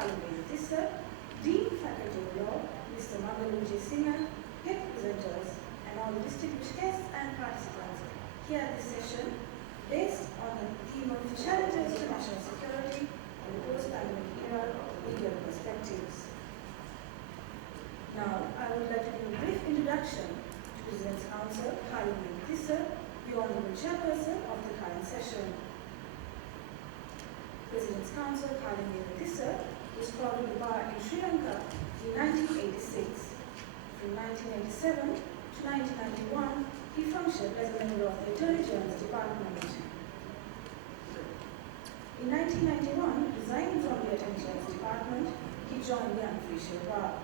Thilakarathna, Dean Faculty of Law, Mr. Munasinghe, head presenters, and all the distinguished guests and participants here at this session based on the theme of challenges to national security and the post-pandemic era legal perspectives. Now, I would like to give a brief introduction to President's Counsel, Thilakarathna, the Honorable Chairperson of the KAAN session. President's Counsel, Thilakarathna, was called to the bar in Sri Lanka in 1986. From 1987 to 1991, he functioned as a member of the Attorney General's Department. In 1991, resigning from the Attorney General's Department, he joined the unofficial bar.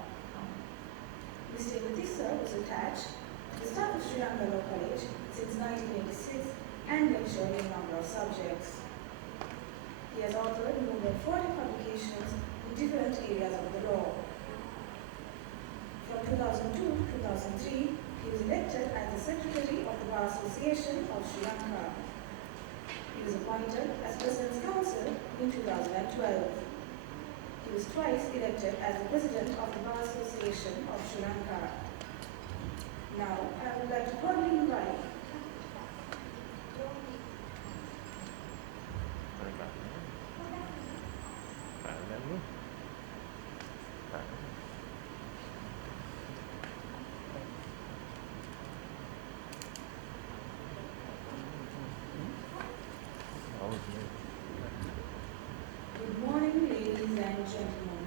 Mr. Thilakarathna was attached to the staff of Sri Lanka Law College since 1986 and lectured in a number of subjects. He has authored more than 40 publications in different areas of the law. From 2002 to 2003, he was elected as the Secretary of the Bar Association of Sri Lanka. He was appointed as President's Counsel in 2012. He was twice elected as the President of the Bar Association of Sri Lanka. Now, I would like to formally invite Good morning, ladies and gentlemen.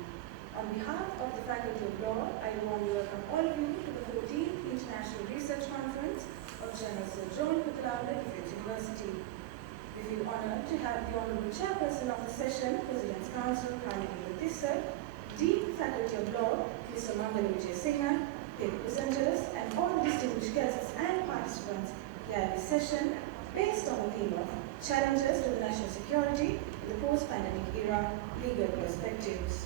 On behalf of the Faculty of Law, I warmly welcome all of you to the 14th International Research Conference of General Sir John Gunathilake University. We feel honored to have the Honorable Chairperson of the session, President's Counsel, Kannangara, Dean Faculty of Law, Mr. Munasinghe, head presenters, and all the distinguished guests and participants here at this session based on the theme of challenges to the national security in the post-pandemic era legal perspectives.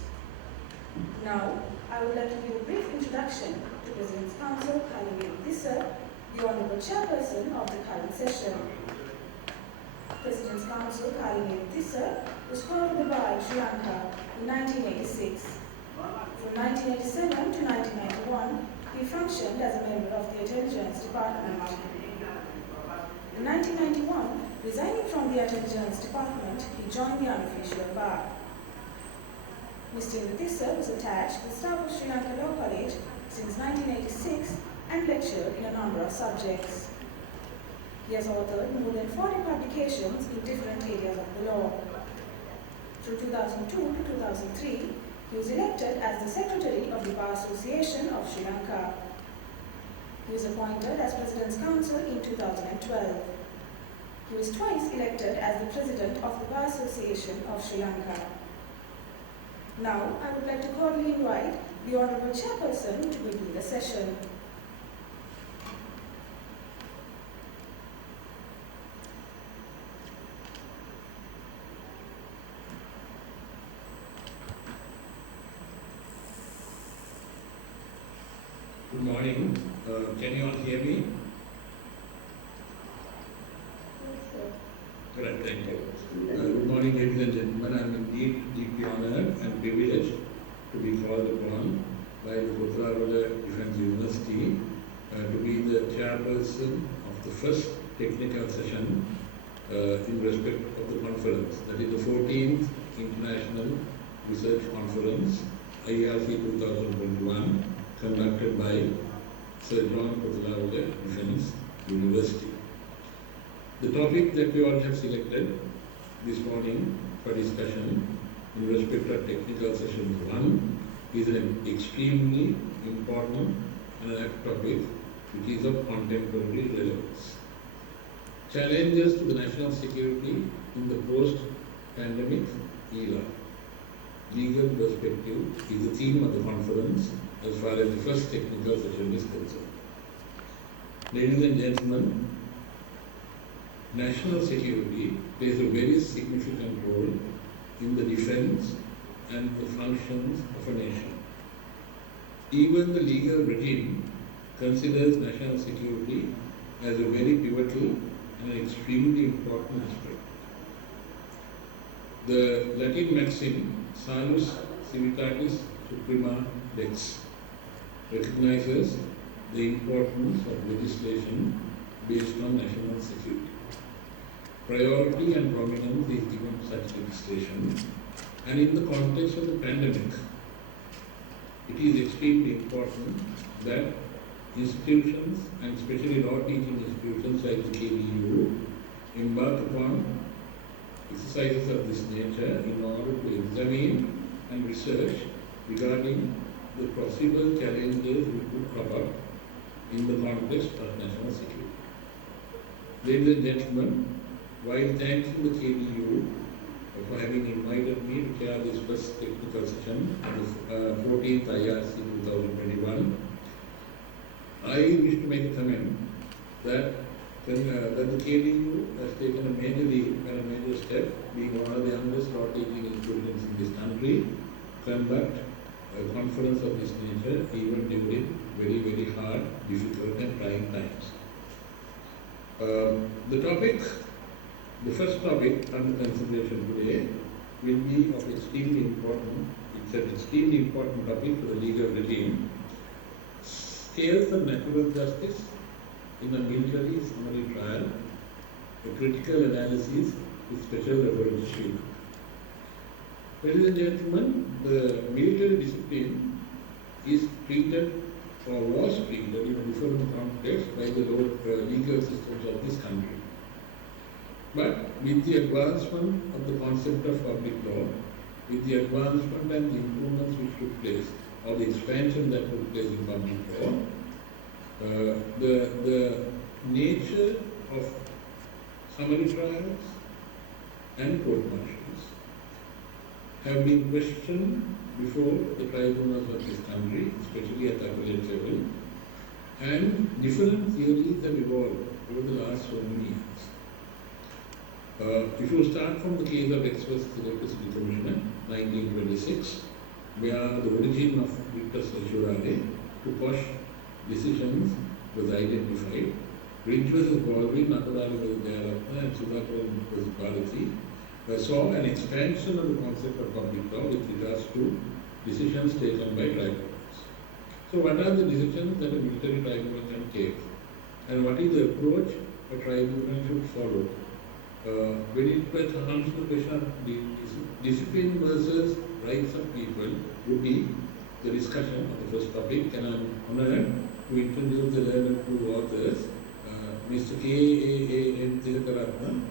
Now, I would like to give a brief introduction to President's Counsel, Thilakarathna, the Honorable Chairperson of the KAAN session. President's Counsel, Thilakarathna, was called to the bar in Sri Lanka in 1986. From 1987 to 1991, he functioned as a member of the Attorney General's Department. In 1991, resigning from the Attorney General's Department, he joined the unofficial bar. Mr. Thilakarathna was attached to the staff of Sri Lanka Law College since 1986 and lectured in a number of subjects. He has authored more than 40 publications in different areas of the law. From 2002 to 2003, he was elected as the Secretary of the Bar Association of Sri Lanka. He was appointed as President's Counsel in 2012. He was twice elected as the President of the Bar Association of Sri Lanka. Now, I would like to cordially invite the Honorable Chairperson to begin the session. Good morning. Can you all hear me? Correct, thank you. Good morning, ladies and gentlemen. I am indeed deeply honored and privileged to be called upon by the Gunathilake Defense University to be the chairperson of the first technical session in respect of the conference. That is the 14th International Research Conference, IRC 2021, conducted by Sir John Gunathilake Defense University. The topic that we all have selected this morning for discussion in respect of technical session 1 is an extremely important and an topic which is of contemporary relevance. Challenges to the national security in the post-pandemic era. Legal perspective is the theme of the conference as far as the first technical session is concerned. Ladies and gentlemen, national security plays a very significant role in the defense and the functions of a nation. Even the legal regime considers national security as a very pivotal and an extremely important aspect. The Latin maxim, salus Civitatis Suprema Lex recognizes the importance of legislation based on national security. Priority and prominence is given to such legislation, and in the context of the pandemic, it is extremely important that institutions, and especially law teaching institutions like the KBU, embark upon exercises of this nature in order to examine and research regarding the possible challenges which could crop up in the context of national security. Ladies and gentlemen, while thanking the KBU for having invited me to chair this first technical session of the 14th IRC 2021, I wish to make a comment that the KBU has taken a major step, being one of the youngest law teaching institutions in this country, to conduct a conference of this nature even during very, very hard, difficult and trying times. The first topic under consideration today will be of extremely important. It's an extremely important topic for the legal regime. Scales of natural justice in a military summary trial, a critical analysis with special reference to Sri Lanka. Ladies and gentlemen, the military discipline is treated or was treated in a different context by the legal systems of this country. But with the advancement of the concept of public law, with the advancement and the improvements which took place, or the expansion that took place in public law, the nature of summary trials and court-martials have been questioned before the tribunals of this country, especially at the appellate level, and different theories have evolved over the last so many years. If you start from the case of ex-Electricity Commissioner, 1926, where the origin of Victor Certiorari to quash decisions was identified. Bridge was Baldwin, Nakadari was Thilakarathna, and Thilakarathna was Balachandra, saw an expansion of the concept of public law with regards to decisions taken by tribunals. So what are the decisions that a military tribunal can take? And what is the approach a tribunal should follow? When it comes to the question of discipline versus rights of people would be the discussion of the first topic, and I'm honored to introduce the learned two authors, Mr. KAAN Thilakarathna,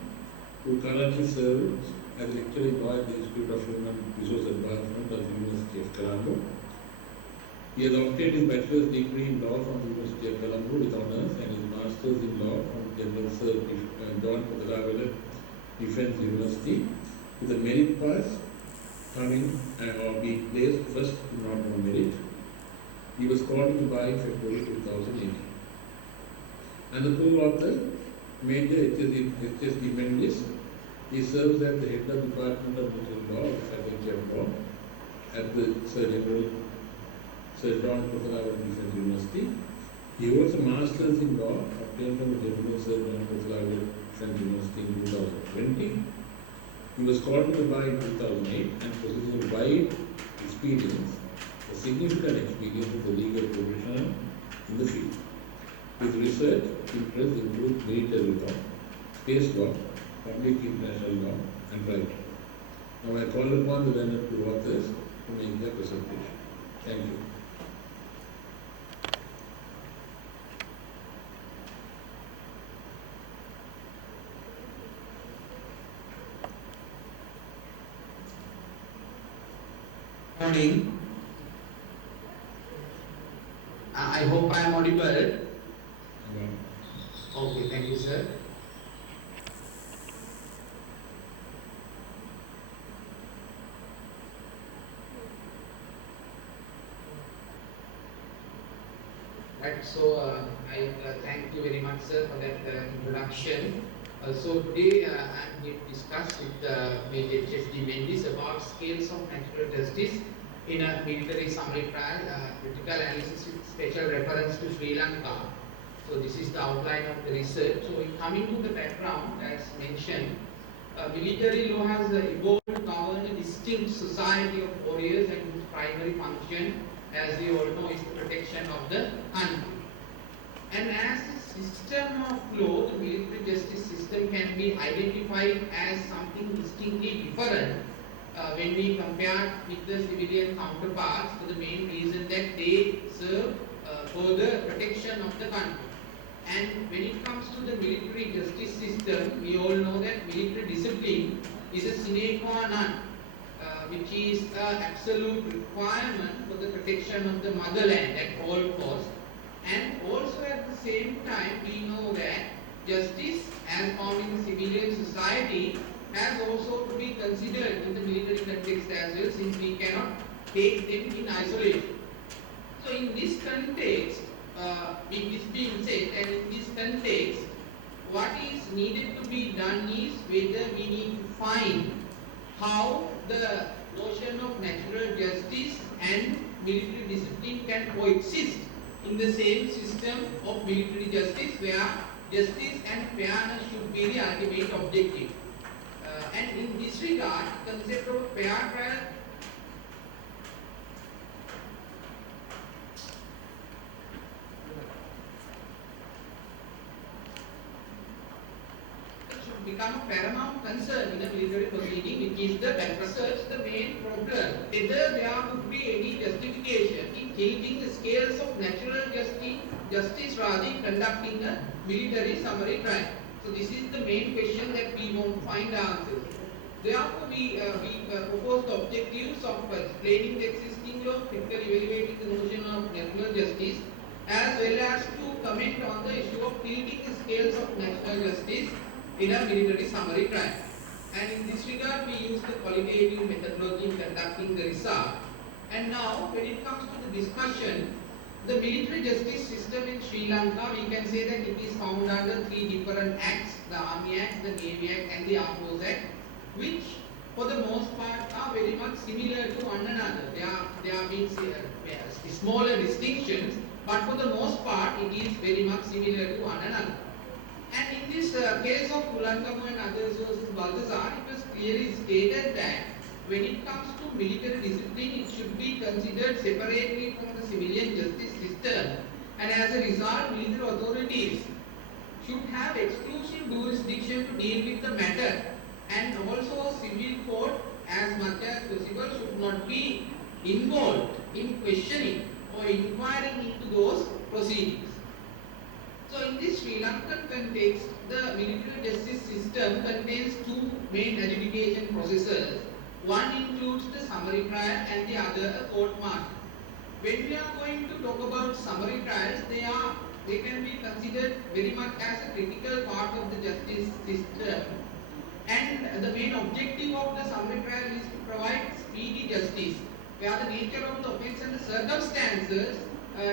who currently serves as lecturer in law at the Institute of Human Resource Advancement at the University of Colombo. He has obtained his bachelor's degree in law from the University of Colombo with honors and his master's in law from General Sir John Gunathilake Defense University with a merit pass coming or being placed first in normal merit. He was called to bar in February 2018. And the co-author, Major HSD Mendis, he serves as the head of the Department of Military Law of the Faculty of Law at the Sir John Gunathilake Defense University. He holds a master's in law obtained from the General Sir John Gunathilake Defense University in 2020. He was called to the bar in 2008 and possesses a wide experience, a significant experience as a legal professional in the field. His research interests include military law, space law, public international law, and private law. Now I call upon the learned two authors to make their presentation. Thank you. Morning. I hope I am audible. Okay, thank you, sir. Right, so I thank you very much, sir, for that introduction. So today I am here to discuss with Major HSD Mendis about scales of natural justice in a military summary trial, critical analysis with special reference to Sri Lanka. So this is the outline of the research. So coming to the background, as mentioned, military law has evolved to govern a distinct society of warriors and primary function, as we all know, is the protection of the country. And as a system of law, the military justice system can be identified as something distinctly different when we compare with the civilian counterparts, for the main reason that they serve for the protection of the country. And when it comes to the military justice system, we all know that military discipline is a sine qua non, which is an absolute requirement for the protection of the motherland at all costs. And also at the same time, we know that justice, as found in the civilian society, has also to be considered in the military context as well, since we cannot take them in isolation. So in this context, with this being said, and in this context, what is needed to be done is whether we need to find how the notion of natural justice and military discipline can coexist in the same system of military justice, where justice and fairness should be the ultimate objective. And in this regard, the concept of fair trial should become a paramount concern in a military proceeding, which is that research the main problem. Whether there would be any justification in changing the scales of natural justice rather than conducting a military summary trial. So this is the main question that we want to find answers. Therefore, we propose the objectives of explaining the existing law, critically evaluating the notion of natural justice, as well as to comment on the issue of tilting the scales of natural justice in a military summary trial. And in this regard, we use the qualitative methodology in conducting the research. And now, when it comes to the discussion, the military justice system in Sri Lanka, we can say that it is found under three different acts: the Army Act, the Navy Act, and the Armed Forces Act, which for the most part are very much similar to one another. There are being smaller distinctions, but for the most part it is very much similar to one another. And in this case of Thilakarathna and others versus Balachandra, it was clearly stated that when it comes to military discipline, it should be considered separately from the civilian justice system, and as a result, military authorities should have exclusive jurisdiction to deal with the matter, and also civil court, as much as possible, should not be involved in questioning or inquiring into those proceedings. So in this Sri Lankan context, the military justice system contains two main adjudication processes. One includes the summary trial and the other a court martial. When we are going to talk about summary trials, they can be considered very much as a critical part of the justice system. And the main objective of the summary trial is to provide speedy justice, where the nature of the offence and the circumstances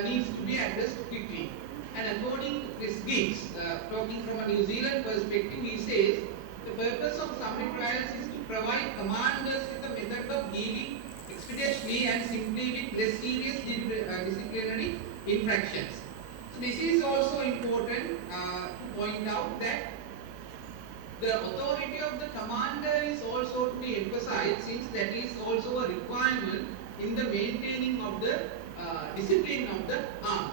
needs to be addressed quickly. And according to Chris Giggs, talking from a New Zealand perspective, he says the purpose of summary trials is to provide commanders with a method of dealing expeditiously and simply with less serious disciplinary infractions. So this is also important to point out that the authority of the commander is also to be emphasized, since that is also a requirement in the maintaining of the discipline of the army.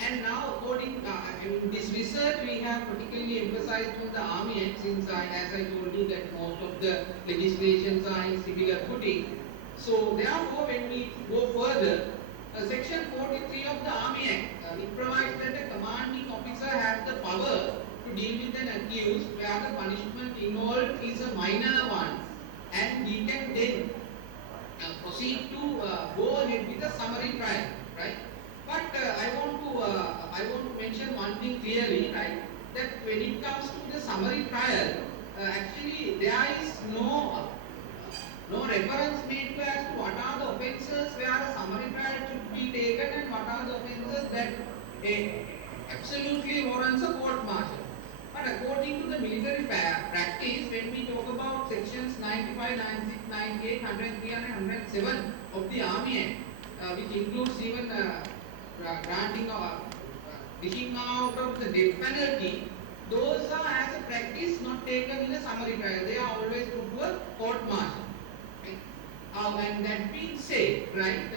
And now, according in this research, we have particularly emphasized on the Army Act, since as I told you that most of the legislations are in similar footing. So therefore, when we go further, Section 43 of the Army Act, it provides that the commanding officer has the power to deal with an accused where the punishment involved is a minor one, and he can then proceed to go ahead with a summary trial, right? But I want to mention one thing clearly, right? That when it comes to the summary trial, actually there is no reference made to as to what are the offences where a summary trial should be taken and what are the offences that absolutely warrants a court martial. But according to the military practice, when we talk about sections 95, 96, 98, 103 and 107 of the Army Act, which includes even granting or dishing out of the death penalty, those are as a practice not taken in a summary trial. They are always put to a court martial. Right? And that being said, right?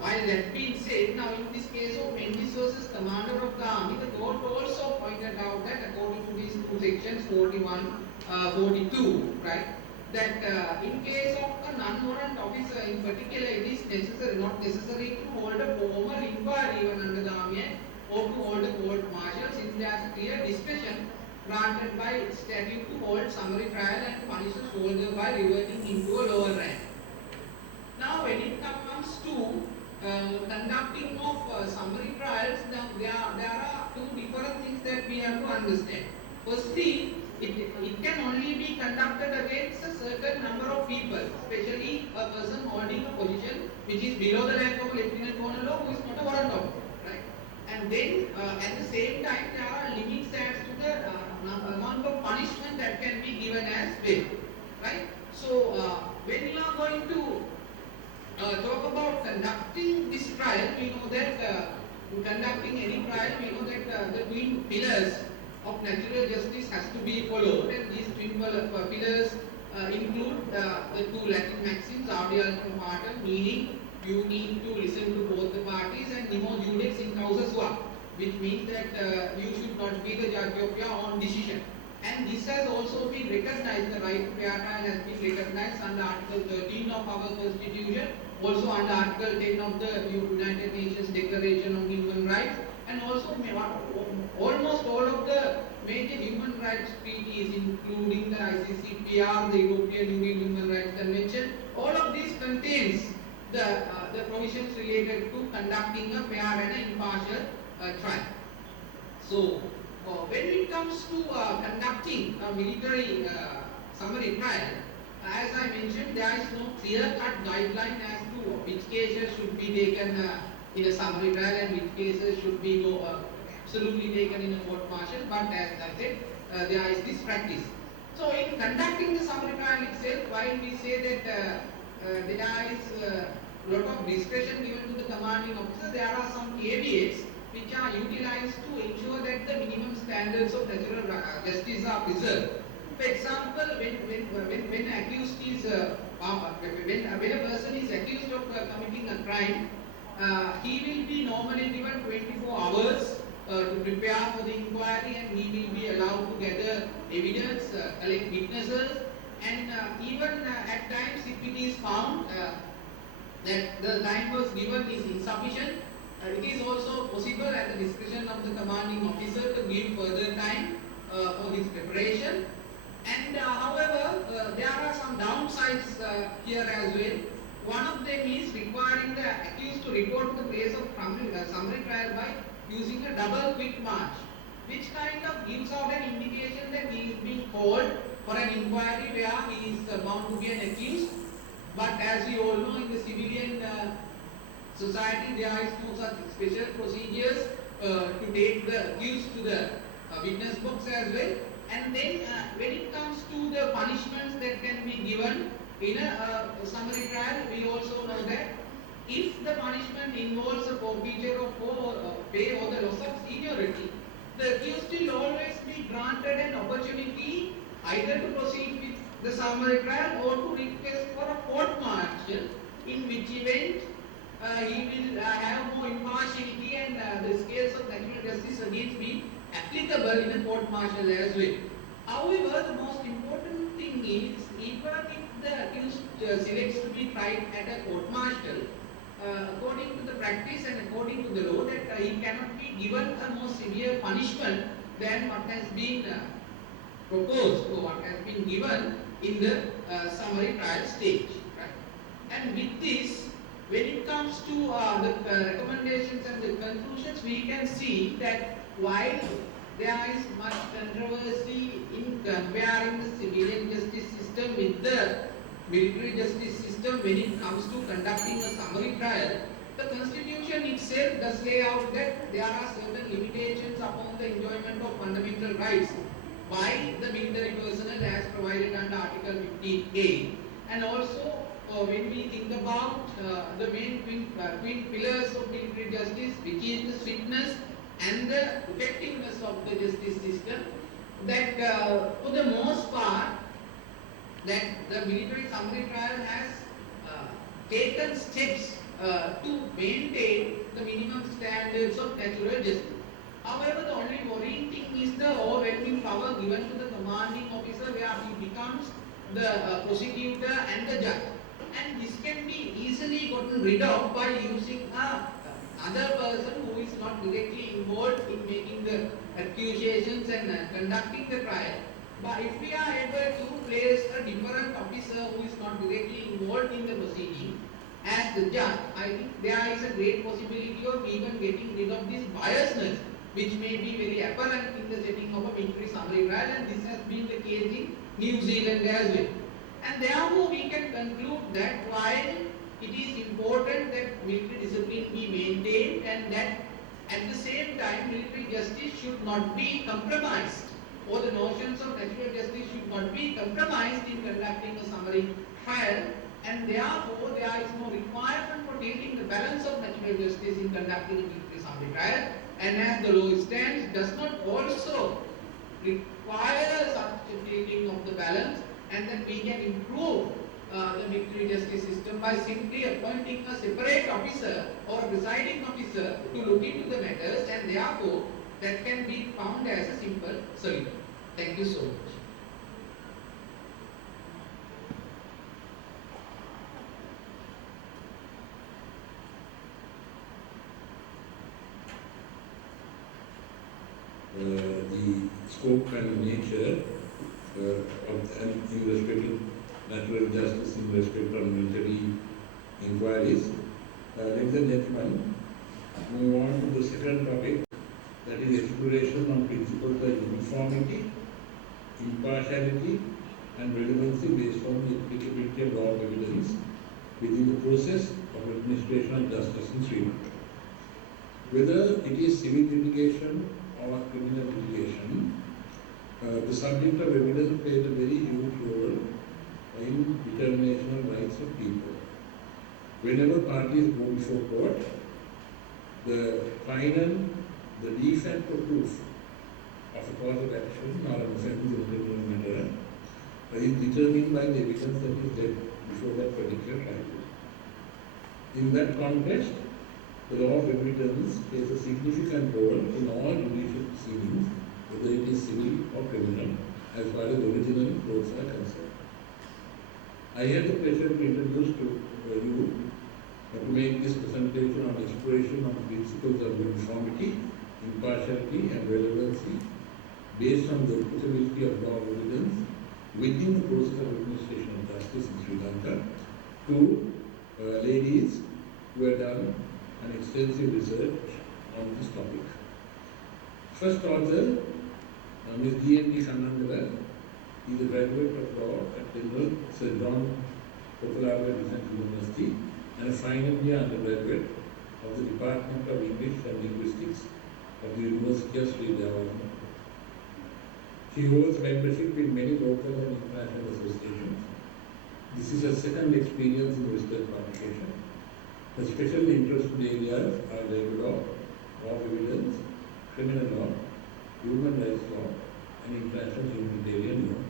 While that being said, now in this case of Mendis versus Commander of the Army, the court also pointed out that according to these two sections 41, 42, right, that in case of a non-warrant officer in particular, it is necessary, not necessary to hold a formal inquiry even under the Army Act or to hold a court martial, since there is clear discretion granted by statute to hold summary trial and punish a soldier by reverting into a lower rank. Now, when it comes to conducting of summary trials, now there are two different things that we have to understand. Firstly, it can only be conducted against a certain number of people, especially a person holding a position which is below the rank of a lieutenant colonel who is not a warrant officer, right? And then at the same time, there are limits as to the amount of punishment that can be given as well, right? So when we are going to talk about conducting this trial, we know that conducting any trial, we know that the twin pillars of natural justice has to be followed, and these twin pillars include the two Latin maxims, audio altrum partem, meaning you need to listen to both the parties, and nemo judex in causa sua, which means that you should not be the judge of your own decision. And this has also been recognized, the right to fair trial has been recognized under Article 13 of our Constitution, also under Article 10 of the United Nations Declaration on Human Rights, and also almost all of the major human rights treaties, including the ICCPR, the European Union Human Rights Convention. All of these contains the provisions related to conducting a fair and impartial trial. So, when it comes to conducting a military summary trial, as I mentioned, there is no clear-cut guideline as to which cases should be taken in a summary trial and which cases should be absolutely taken in a court-martial. But as I said, there is this practice. So, in conducting the summary trial itself, while we say that there is a lot of discretion given to the commanding officer, there are some caveats which are utilized to ensure that the minimum standards of natural justice are preserved. For example, when accused is when a person is accused of committing a crime, he will be normally given 24 hours to prepare for the inquiry, and he will be allowed to gather evidence, collect witnesses, and even at times if it is found that the time was given is insufficient, it is also possible at the discretion of the commanding officer to give further time for his preparation. And however, there are some downsides here as well. One of them is requiring the accused to report to the place of summary trial by using a double quick march, which kind of gives out an indication that he is being called for an inquiry where he is bound to be an accused. But as we all know, in the civilian society, there is no such special procedures to take the accused to the witness box as well. And then when it comes to the punishments that can be given in a summary trial, we also know that if the punishment involves a forfeiture of pay or the loss of seniority, the accused will always be granted an opportunity either to proceed with the summary trial or to request for a court martial, in which event he will have more impartiality and the scales of natural justice against be applicable in a court martial as well. However, the most important thing is, even if the accused selects to be tried at a court martial, according to the practice and according to the law, that he cannot be given a more severe punishment than what has been proposed or what has been given in the summary trial stage. Right? And with this, when it comes to the recommendations and the conclusions, we can see that while there is much controversy in comparing the civilian justice system with the military justice system when it comes to conducting a summary trial, the Constitution itself does lay out that there are certain limitations upon the enjoyment of fundamental rights by the military personnel as provided under Article 15A. And also, when we think about the main twin pillars of military justice, which is the strictness and the effectiveness of the justice system, that for the most part, that the military summary trial has taken steps to maintain the minimum standards of natural justice. However, the only worrying thing is the overwhelming power given to the commanding officer, where he becomes the prosecutor and the judge. And this can be easily gotten rid of by using other person who is not directly involved in making the accusations and conducting the trial. But if we are able to place a different officer who is not directly involved in the proceeding as the judge, I think there is a great possibility of even getting rid of this biasness, which may be very apparent in the setting of a military summary trial, and this has been the case in New Zealand as well. And therefore we can conclude that while it is important that military discipline be maintained, and that at the same time military justice should not be compromised, or the notions of natural justice should not be compromised in conducting a summary trial, and therefore there is no requirement for taking the balance of natural justice in conducting a military summary trial, and as the law stands, does not also require such a taking of the balance, and that we can improve the military justice system by simply appointing a separate officer or a presiding officer to look into the matters, and therefore that can be found as a simple solution. Thank you so much. The scope and nature and in respect to natural justice, in respect of military inquiries. Ladies and gentlemen, move on to the second topic, that is exploration on principles of uniformity, impartiality and relevancy based on the applicability of law of evidence within the process of administration of justice in Sri Lanka. Whether it is civil litigation or criminal litigation, the subject of evidence plays a very huge role in determination of rights of people. Whenever parties go before court, the final, the defect or proof of a cause of action or an offence in a criminal matter is determined by the evidence that is laid before that particular tribunal. In that context, the law of evidence plays a significant role in all judicial proceedings, whether it is civil or criminal, as far as original courts are concerned. I had the pleasure to introduce to you to make this presentation on exploration of principles of uniformity, impartiality and relevancy based on the applicability of law of evidence within the process of administration of justice in Sri Lanka to ladies who have done an extensive research on this topic. First author, Ms. D.N.D. Kannangara, is a graduate of law at General Sir John Thilakarathna University and a final year undergraduate of the Department of English and Linguistics of the University of Sri Lanka. She holds membership in many local and international associations. This is her second experience in research publication. Her special interested areas are labor law, law of evidence, criminal law, human rights law, and international humanitarian law.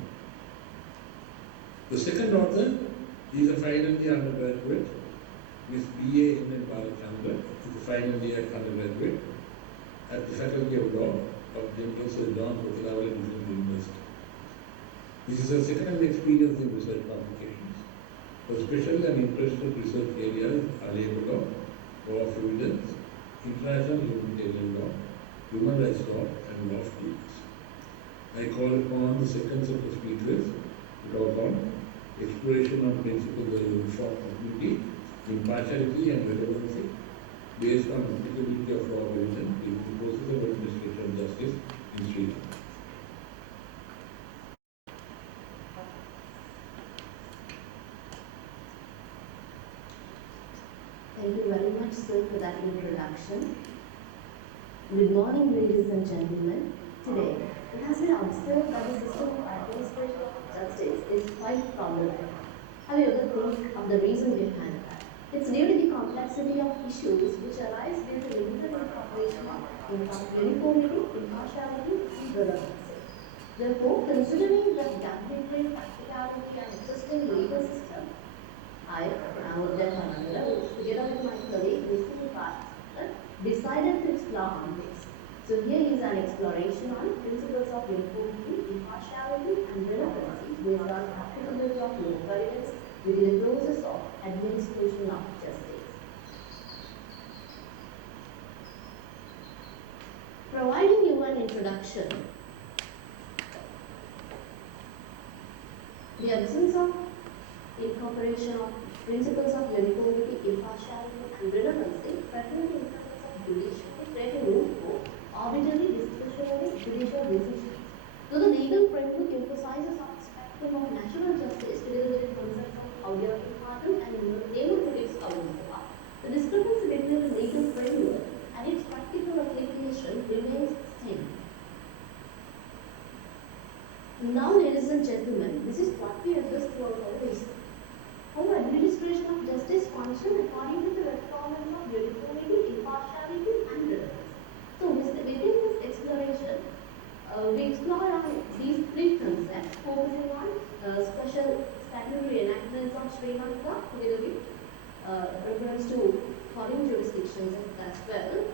The second author is a final year undergraduate, Ms. BANM Balachandra, is a final year undergraduate at the Faculty of Law of General Sir John University. This is her second experience in research publications. Her special and interested research areas are labor law, law of evidence, international humanitarian law, human rights law, and law of peace. I call upon the second set of speakers to talk on exploration of principles of uniformity, impartiality and relevancy based on applicability of law of evidence in the process of administration of justice in Sri Lanka. Thank you very much, sir, for that introduction. Good morning, ladies and gentlemen. Today, it has been observed that the system of administration of justice is quite problematic. Have you ever think of the reason behind that? It's due to the complexity of issues which arise due to limited information, uniformity, impartiality, and relevancy. Therefore, considering the gap between practicality and existing legal system, I, Munasinghe, So here is an exploration on principles of uniformity, impartiality, and relevancy based on applicability of law governance within the process of administration of justice. Providing you an introduction, the absence of incorporation of principles of uniformity, impartiality, and relevancy present in terms of judiciary create a room for arbitrary discretionary judicial decisions. Though the legal framework emphasizes on the spectrum of natural justice together with the concepts of audio important and neighborhood power, the discrepancy between the legal framework and its practical application remains the same. Now, ladies and gentlemen, this is what we address throughout our research. How administration of justice functions according to the requirements of uniformity, impartiality, and relevance. So, within this exploration, we explore on these three concepts, focusing on special statutory enactments of Sri Lanka together with reference to foreign jurisdictions as well.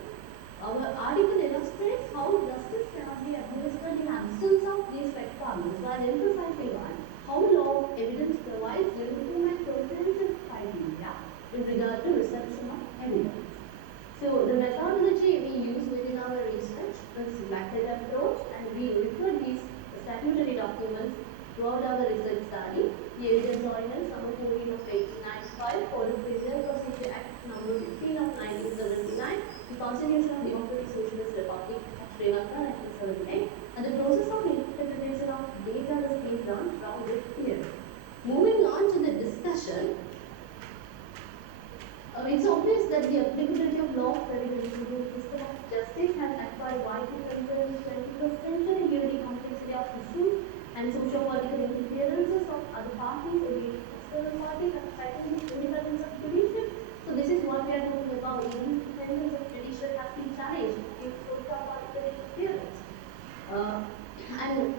Our article illustrates how justice cannot be administered in absence of these requirements, while emphasizing on how law evidence provides uniform and comprehensive criteria in regard to reception of evidence. So the methodology we use within our research is method approach, and we refer these statutory documents throughout our research study. The Evidence Ordinance number 14 of 1895, Code of Criminal Procedure Act number 15 of 1979, the Constitution of the Democratic Socialist Republic of Sri Lanka 1978, and the process of interpretation of data is being done from this here. Moving on to the discussion, it's obvious that the applicability of law of evidence to the system of justice has acquired wide concern in the 21st century given the complexity of issues and socio-political interferences of other parties or the external parties and threatening the independence of judicial. So this is what we are talking about. The independence of judicial has been challenged due to socio-political interference. And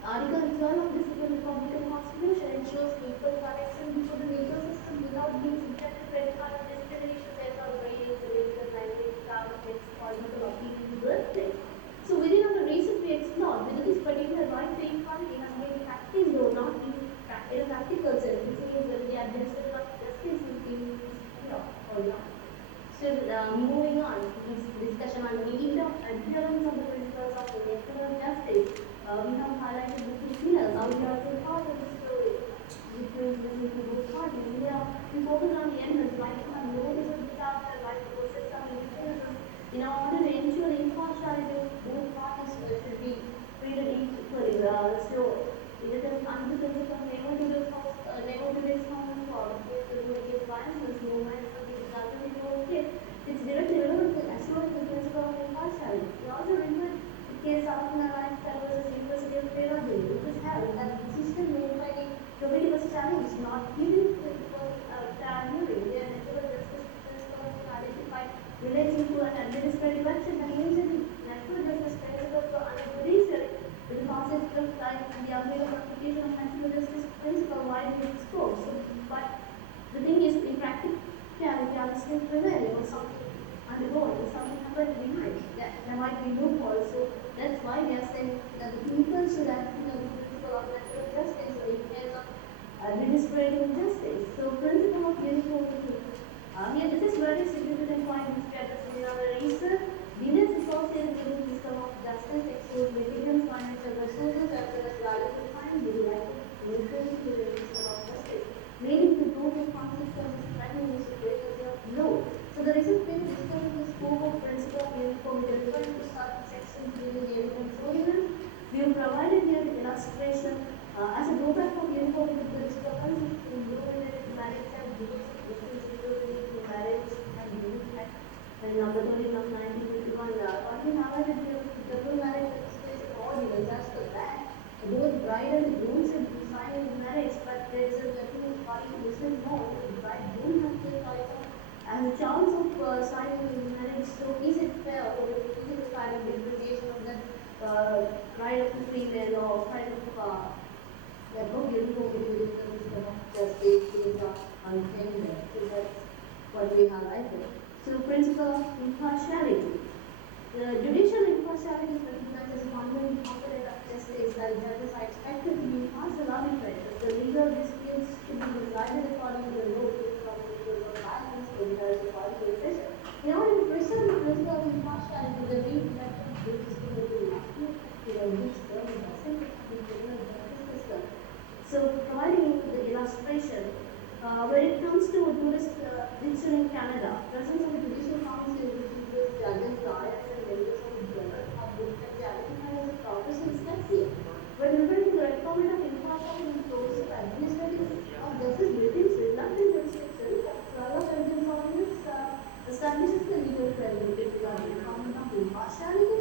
Article 12 of the Second Republican Constitution ensures equal protection before the legal system without being subjected to any kind of discrimination based on race, religion, language, caste, sex, political opinion, birthplace. So within our research we explored whether this particular right to equality has been practiced or not in a practical sense, which means whether the administration of justice is being or not. So moving on to this discussion on meeting the adherence of the principles of electoral justice, we have highlighted the three pillars. Now we have to part of the story, difference between both parties. We focus on the elements like to have notice of disaster, like to process some independence. In order to ensure impartiality, both parties should be treated equally. So it is under the principle of never to this common for the violence movement of the government state. It's directly relevant to assure the principle of impartiality. We also remember the case of Kannangara versus University of Thilakarathne, which is held that the decision made by the committee was challenged, not given to the hearing. Their natural justice principle was identified relating to an administrative action and using the natural justice principle for under-judiciary with the concept of time and the available application of natural justice principle widely exposed. So, but the thing is, in practicality, are still prevailing or something undergoing, or something happened behind. There might be loopholes. So that's why we are saying that the people should apply the principle of natural justice or in case of administrative justice. So principle of uniformity. Here this is very significant point which we address in our research. Winners associated with the system of justice expose litigants, financial resources as well as value to find the right neutrality to the system of justice, leading to total conflict of threatening the supremacy of law. So the research paper discusses the scope of principle of uniformity referring to certain sections within the Evidence Ordinance. We have provided here the illustration as a drawback of uniformity to the discrepancy in law-related marriage and divorce between marriage and divorce act and number 13 of 1951. We highlighted here the double marriage registration ordinance. As per that, both bride and groom should be signing the marriage, but there is a certain party who says no, the bride don't have to sign as a chance of signing the marriage. So is it fair or is it a kind of differentiation of that right of the female or kind of that no uniformity with the system of justice is unfair. So that's what we highlighted. So principle of impartiality. The judicial impartiality is recognized as a fundamental component of justice, and judges are expected to be impartial arbitrators. The legal disputes should be decided according to the law, from the violence, criminals, or political pressure. In order to preserve the principle of impartiality, the legal veteran group system will be active to reduce the justice system. So, providing the illustration, when it comes to a tourist diction in Canada, presence of a judicial council, which includes judges, lawyers, and members of the general public, can be identified as a progressive step here. When referring to the requirement of impartiality in the process of administrative of justice, Britain's reluctant jurisdiction, Trial of Evidence Ordinance establishes the legal credibility regarding the requirement of impartiality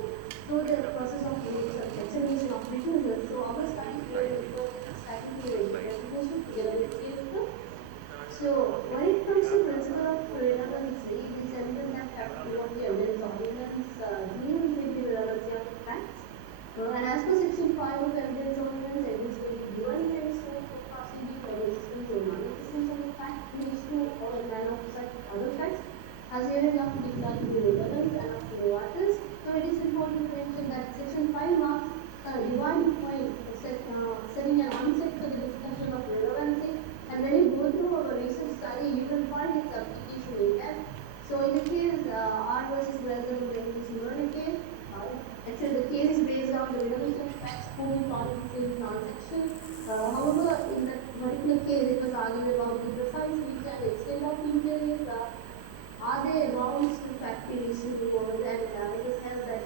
through the process of examination of witnesses. So, our study here is statutory recognition together with the. So, when it comes to principle of relevancy, it is evident that the evidence ordinance deals with the relevancy of facts. And as per section 5 of evidence ordinance, evidence will be given here is for proceeding for the existence or non-existence of the fact issue or the manner of such other facts, as hearing of declared to be relevant and of novators. So, it is important to mention that section 5 marks a dividing point, setting an onset for the discussion of relevancy. And when you go through our recent study, you will find its application in depth. So in the case R versus Wells and case, actually the case is based on the relevance of facts proving conflict transaction. However, in that particular case, it was argued about the precise reach and extent of details. Are there wrongs to factual issues involved? And it is held that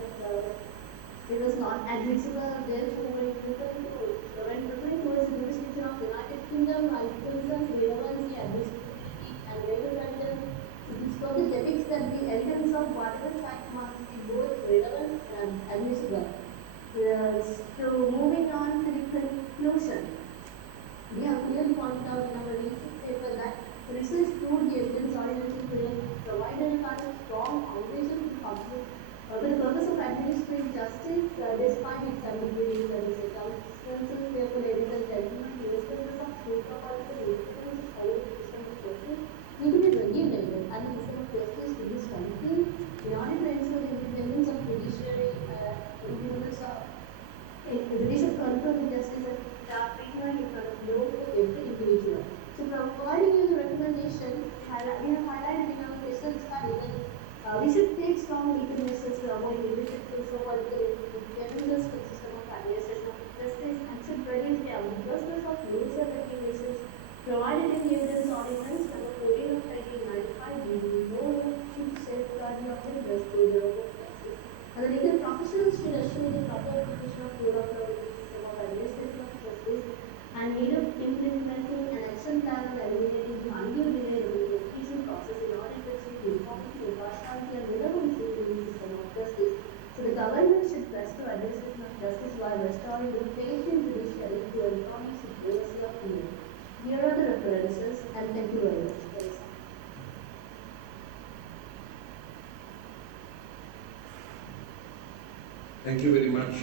it was not admissible. Therefore, when referring towards the jurisdiction of the United Kingdom, I concerns relevancy, admissibility, and relevance. It is further depicts that the evidence of whatever fact must be both relevant and admissible. So, moving on to the conclusion, we have clearly pointed out in our recent paper that research through the evidence ordinance provided a strong foundation to public for the purpose of administering justice, despite its ambiguities and circumstances, therefore, ladies and gentlemen, irrespective of social policy, need to be regulated and the system of justice to be strengthened in order to ensure the independence of judiciary, independence of judicial control of justice and treatment in front of law for every individual. So, providing you the recommendation, we have highlighted in our research study that we should take strong legal measures to avoid leadership to so independence for the system of administration of justice and should reduce the ambiguousness of rules and regulations provided in the evidence ordinance number 14 of 1995. We will no to safeguard the offenders through their own justice. And the legal professionals should assure the proper application of rule of law in the system of administration of justice and need of implementing an action plan and eliminating the undue delay in the litigation process in order to achieve uniformity, impartiality, and relevancy in the system of justice. So the government should press to administration of justice while restoring the faith in judiciary to encourage supremacy of law. Here are the references, and thank you very much. Thank you very much,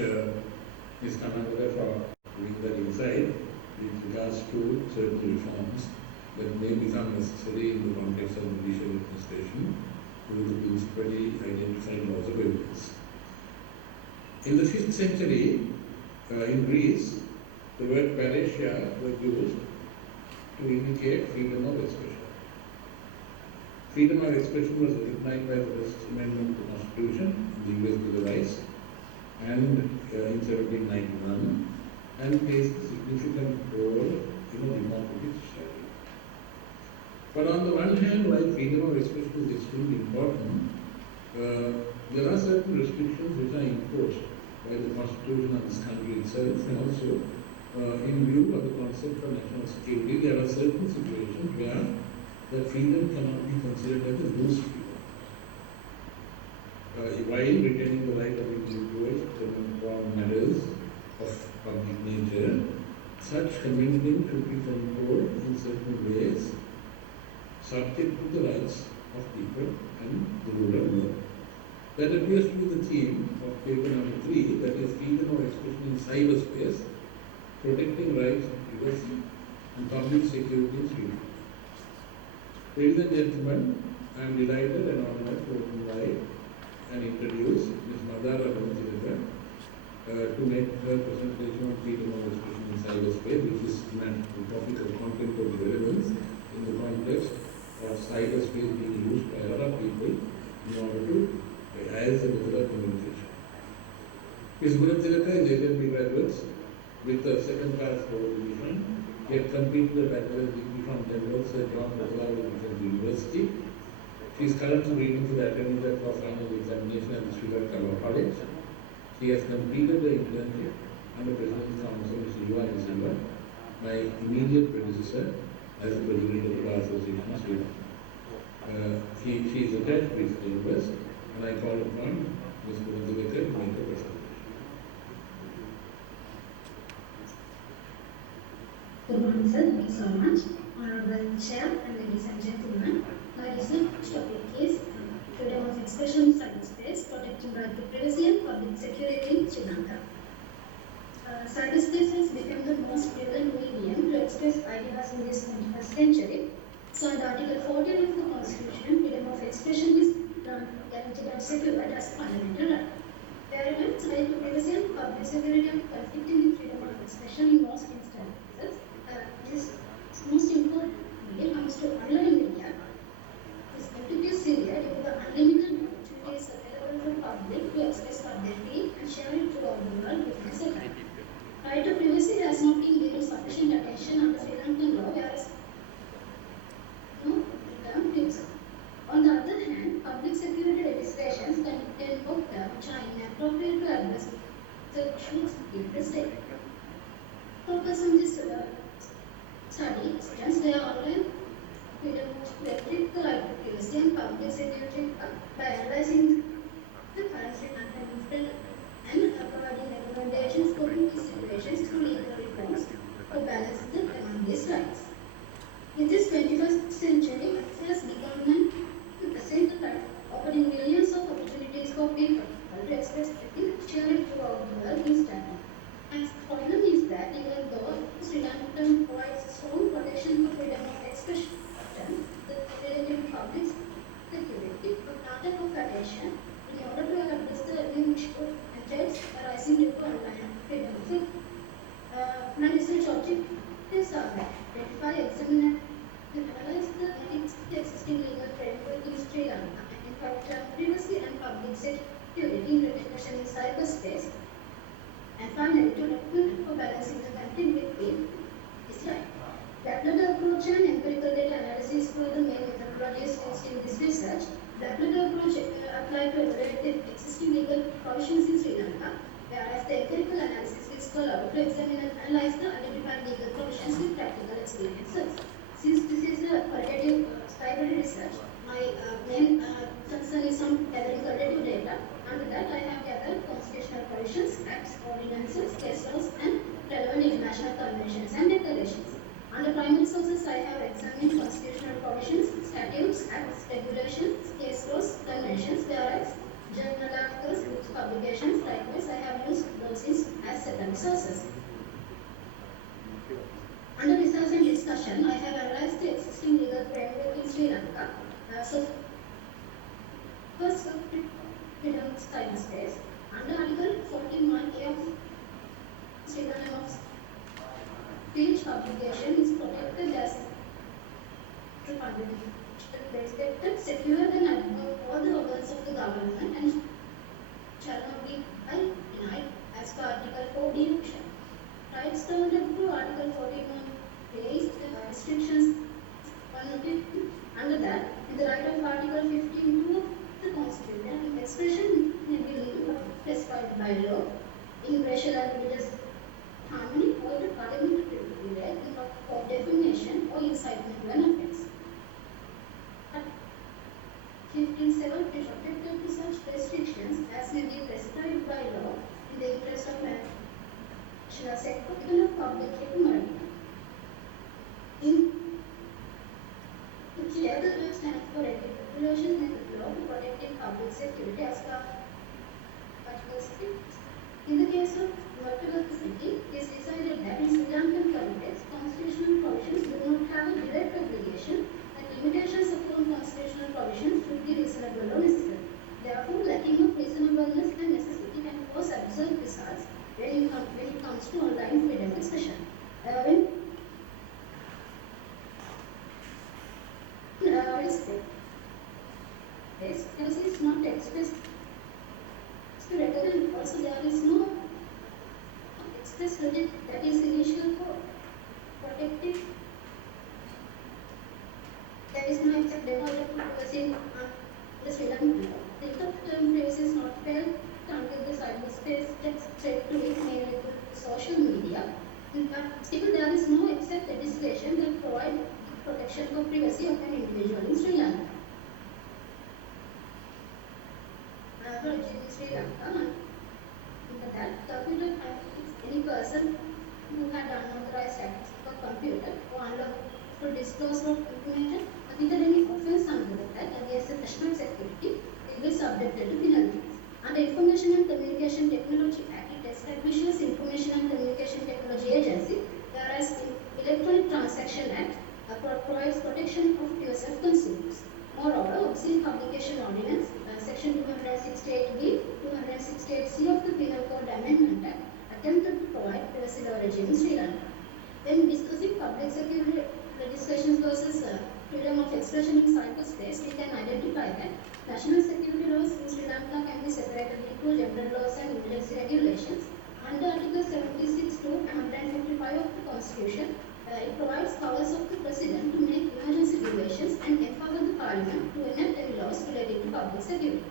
Ms. Kannangara, for giving that insight with regards to certain reforms that may become necessary in the context of judicial administration through the principally identified laws of evidence. In the 5th century, in Greece, the word paresia was used to indicate freedom of expression. Freedom of expression was recognized by the First Amendment to the Constitution, the US Bill of Rights, and in 1791, and plays a significant role in a democratic society. But on the one hand, while freedom of expression is extremely important, there are certain restrictions which are imposed by the Constitution of this country itself, and also in view of the concept of national security, there are certain situations where the freedom cannot be considered as a loose freedom. While retaining the right of individuals to perform matters of public nature, such community should be controlled in certain ways, subject to the rights of people and the rule of law. That appears to be the theme of paper number 3, that is freedom of expression in cyberspace, protecting rights of privacy and public security and freedom. Ladies and gentlemen, I am delighted and honored to invite and introduce Ms. Madara Gunathilake to make her presentation on freedom of expression in cyberspace, which is the topic of content of relevance in the context of cyberspace being used by a lot of people in order to as a method of communication. Ms. Gunathilake is LLB graduate with a second class division. He had completed the bachelor's degree from General Sir John Gunathilake University. She is currently reading for the attorney for final examination at the Sri Lanka Law College. She has completed the internship under President's Council, Mr. Yuva Silva, my immediate predecessor as the President of the Bar Association of Sri Lanka. She is attached to his syllabus, and I call upon Ms. Gunathilake to make a presentation. Good morning, sir. Thank you so much. Honorable Chair and ladies and gentlemen, my research topic is freedom of expression in cyberspace, protecting right to privacy and public security in Sri Lanka. Cyberspace has become the most prevalent medium to express ideas in this 21st century. So, under Article 14 of the Constitution, freedom of expression is guaranteed and secured as fundamental right. Whereas right to privacy and public security are conflicting with freedom of expression in most instances. This most importantly comes to online media. This conflict is severe due to the unlimited opportunities available for public to express what they feel and share it throughout the world within a second. Right to privacy has not been given sufficient attention under Sri Lankan law, whereas no term gives. On the other hand, public security legislations contain both terms which are inappropriate to address the issues in the state. Focus on this study extends their online freedom to restrict the right to privacy and public security by analyzing the current Sri Lankan movement and providing recommendations for considerations through legal reforms to balance among these rights. In this 21st century, access become an essential right, offering millions of opportunities for people to express and share it throughout the world instantly. And the problem is that even though Sri Lanka provides strong protection for freedom of expression, the relative public security put not enough attention in order to address the new issues and threats arising due to online freedom of speech. My research objectives are that identify, examine, and analyze the existing legal framework in Sri Lanka and impact privacy and public security recognition in cyberspace. And finally, to recommend for balancing the content between is right. Black-letter approach and empirical data analysis were the main methodologies used in this research. Black-letter approach applied to evaluate the existing legal provisions in Sri Lanka, whereas the empirical analysis is allowed to examine and analyze the identified legal provisions with practical experiences. Since this is a qualitative cyber research, my main concern is on gathering qualitative data. Under that, I have gathered constitutional provisions, acts, ordinances, case laws, and relevant international conventions and declarations. Under primary sources, I have examined constitutional provisions, statutes, acts, regulations, case laws, conventions, whereas journal articles, books, publications. Likewise, I have used those as secondary sources. Under research and discussion, I have analyzed the existing legal framework in Sri Lanka. First, freedom of cyberspace. Under Article 14(1)(a) of Sri Lanka of speech, publication is protected as respected, secured, and above all the organs of the government and shall not be denied as per Article 4D. Rights turned to Article 14(1)(a) is the restrictions under that, in the right of Article 15(2) of the Constitution, expression may be legal specified by law in racial and religious harmony or the parliamentary privilege of defamation or incitement to an offence. 15(7) is objected to such restrictions as may be prescribed by law in the interest of national security of public humanity. In the other law stands for regulations and the law protecting public security as per Article 6. In the case of multiplicity, it is decided that in Sri Lankan context, constitutional provisions do not have a direct obligation and limitations upon constitutional provisions should be reasonable or necessary. Therefore, lacking space. Privacy is not expressed to recognize. Also, there is no express logic that is initial for protective. There is no exact definition of privacy in the Sri Lankan law. The use of the term privacy is not felt until the cyberspace gets straight to it, mainly through social media. In fact, still there is no exact legislation that provides protection for privacy of an individual in Sri Lanka. In Sri Lanka, for that, computer is any person who had unauthorized access to a computer or unlawful disclose of information committed any offense under that against the national security will be subjected to penalties. Under Information and Communication Technology Act, it establishes Information and Communication Technology Agency, whereas the Electronic Transaction Act provides protection of yourself consumers. Moreover, Obscene Publication Ordinance, Section 268B, 268C of the Penal Code Amendment Act attempted to provide privacy law regime in Sri Lanka. When discussing public security legislations versus freedom of expression in cyberspace, we can identify that national security laws in Sri Lanka can be separated into general laws and emergency regulations. Under Article 76 to 155 of the Constitution, it provides powers of the President to make emergency regulations and empower the Parliament to enact any laws relating to public security.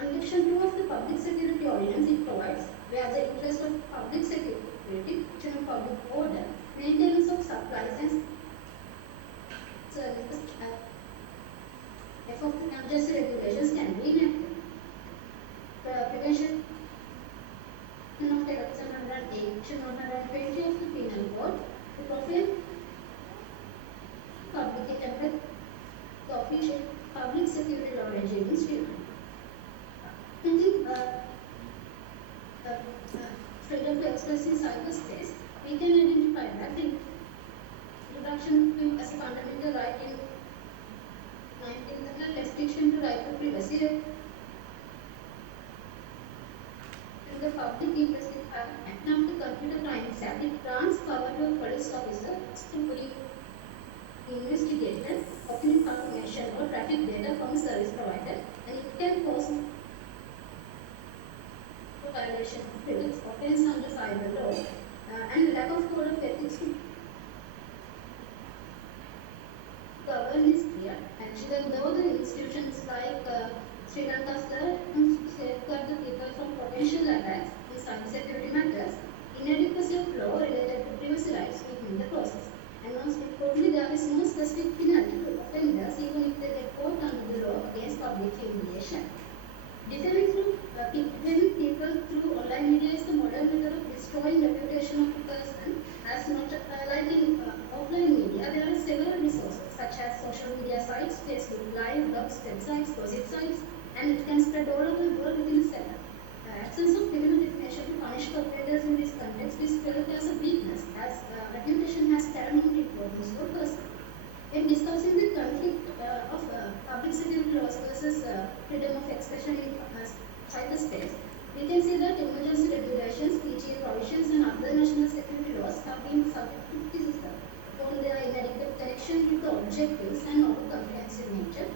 Under Section 2 of the Public Security Ordinance, it provides where the interest of public security, protection of public order, maintenance of supplies and services, of emergency regulations can be enacted. Prevention of terrorism under Section 120 of the Penal Code to prevent the official public security law regime in Sri Lanka. I think freedom to express in cyberspace, we can identify that the introduction as a fundamental right in 19th restriction to right to privacy in the Public Interest Act of the Computer Crimes Act. It grants power to a police officer to investigate and obtain information or traffic data from a service provider, and it can cause violation of privacy offense under cyber law and lack of code of ethics to govern is clear. And even though the institutions like Sri Lanka's safeguard the people from potential attacks in cybersecurity matters, inadequacy of law related to privacy rights within the process. And most importantly, there is no specific penalty to offenders even if they get caught under the law against public humiliation. Defending people through online media is the modern method of destroying reputation of a person. As not like in offline media, there are several resources such as social media sites, Facebook Live, blogs, websites, gossip sites, and it can spread all over the world within a second. Absence of criminal definition to punish offenders in this context is felt as a weakness, as reputation has paramount importance for a person. In discussing the conflict of public security laws versus freedom of expression in cyberspace, we can see that emergency regulations, PGA provisions, and other national security laws have been subject to criticism upon their inadequate connection with the objectives and all-comprehensive nature.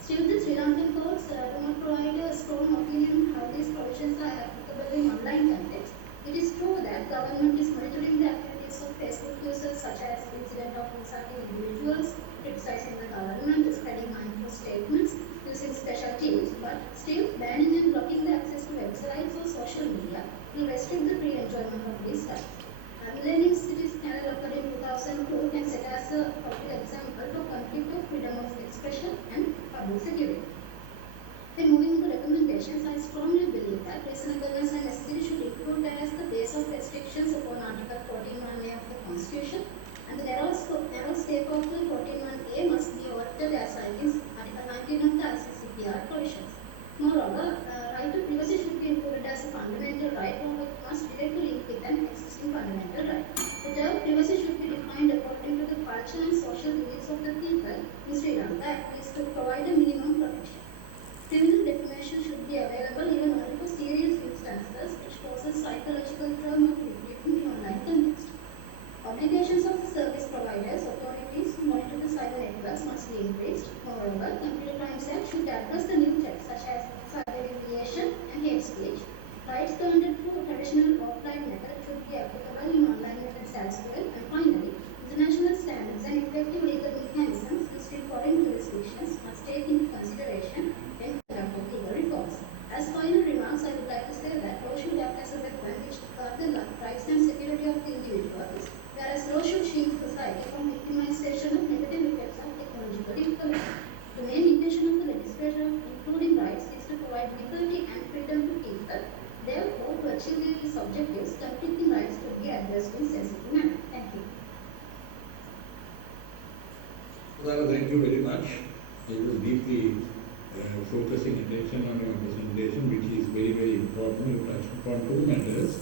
Still, the Sri Lankan courts do not provide a strong opinion on how these provisions are applicable in online context. It is true that government is monitoring the activities of Facebook users, such as incident of insulting individuals, criticizing the government, spreading harmful statements, using special teams, but still banning and blocking the access to websites or social media will restrict the free enjoyment of these sites. Millennium Cities Canal occurred in 2002 can set as a popular example for conflict of freedom of expression and public security. Then moving to recommendations, I strongly believe that reasonableness and necessity should include as the base of restrictions upon Article 14(1)(a) of the Constitution, and the narrow scope of the 14(1)(a) must be overturned as against Article 19 of the ICCPR provisions. Moreover, right to privacy should be included as a fundamental right, or it must directly link with an existing fundamental right. The term privacy should be defined according to the culture and social needs of the people in Sri Lanka, at least to provide a minimum protection. Criminal defamation should be available even only for serious instances which causes psychological trauma to people in online context. Obligations of the service providers, authorities to monitor the cyber networks must be increased. Moreover, Computer Crimes Act should address the I was deeply focusing attention on your presentation, which is very, very important. You touched upon two matters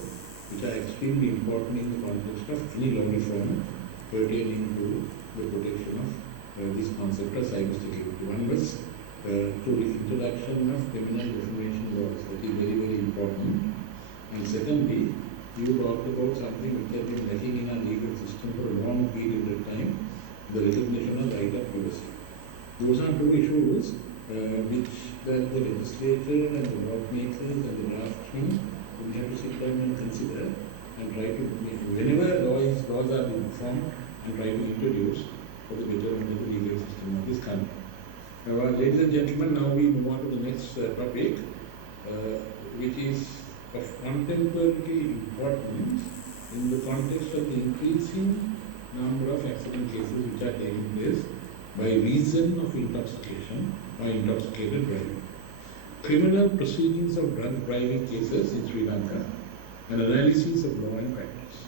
which are extremely important in the context of any law reform pertaining to the protection of this concept of cybersecurity. One was through the introduction of criminal defamation laws, that is very, very important. And secondly, you talked about something which has been lacking in our legal system for a long period of time, the recognition of right of privacy. Those are two issues which the legislature and the lawmakers and the draftsmen will have to sit down and consider and try to make, whenever laws are being formed, and try to introduce for the betterment of the legal system of this country. Now, ladies and gentlemen, now we move on to the next topic, which is of contemporary importance in the context of the increasing number of accident cases which are taking place by reason of intoxication or intoxicated driving. Criminal proceedings of drunk driving cases in Sri Lanka and analysis of law and practice.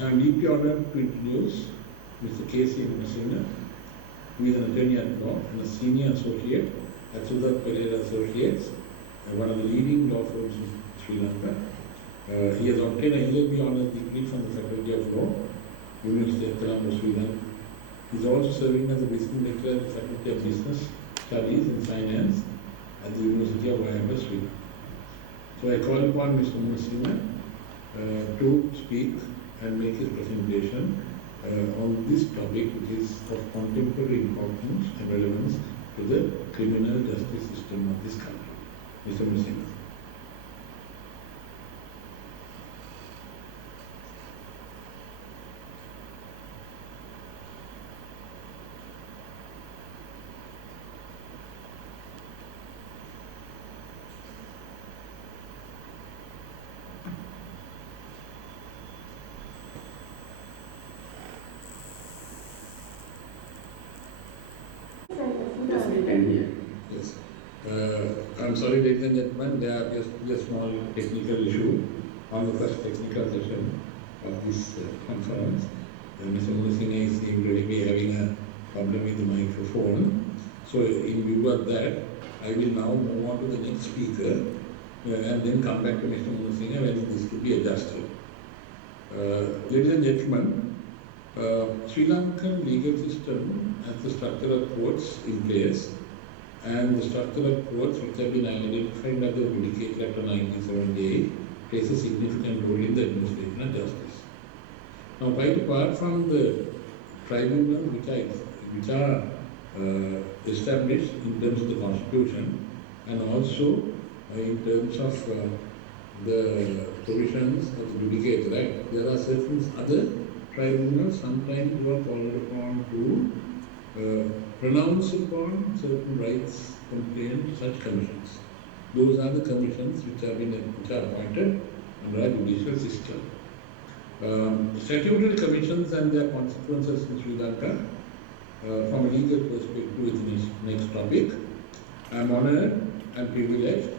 I am deeply honored to introduce Mr. K.C. Munasinghe, who is an attorney at law and a senior associate at Sudha Pereira Associates, one of the leading law firms in Sri Lanka. He has obtained a LLB honours degree from the Faculty of Law, University of Colombo, Sri Lanka. He is also serving as a visiting lecturer at the Faculty of Business Studies and Finance at the University of Wayamba, Sri Lanka. So I call upon Mr. Munasinghe to speak and make his presentation on this topic, which is of contemporary importance and relevance to the criminal justice system of this country. Mr. Munasinghe. Yes. I'm sorry, ladies and gentlemen, there are just a small technical issue on the first technical session of this conference. Mr. Munasinghe is seemed to be having a problem with the microphone. So in view of that, I will now move on to the next speaker and then come back to Mr. Munasinghe when this to be adjusted. Ladies and gentlemen, Sri Lankan legal system has the structure of courts in place, and the structure of courts which have been identified by the Judicature Act of 1978 plays a significant role in the administration of justice. Now, quite apart from the tribunals which are established in terms of the constitution and also in terms of the provisions of the Judicature Act, there are certain other tribunals sometimes who are called upon to pronounce upon certain rights contained to such commissions. Those are the commissions which are appointed under our judicial system. Statutory commissions and their consequences in Sri Lanka, from a legal perspective, is the next topic. I am honoured and privileged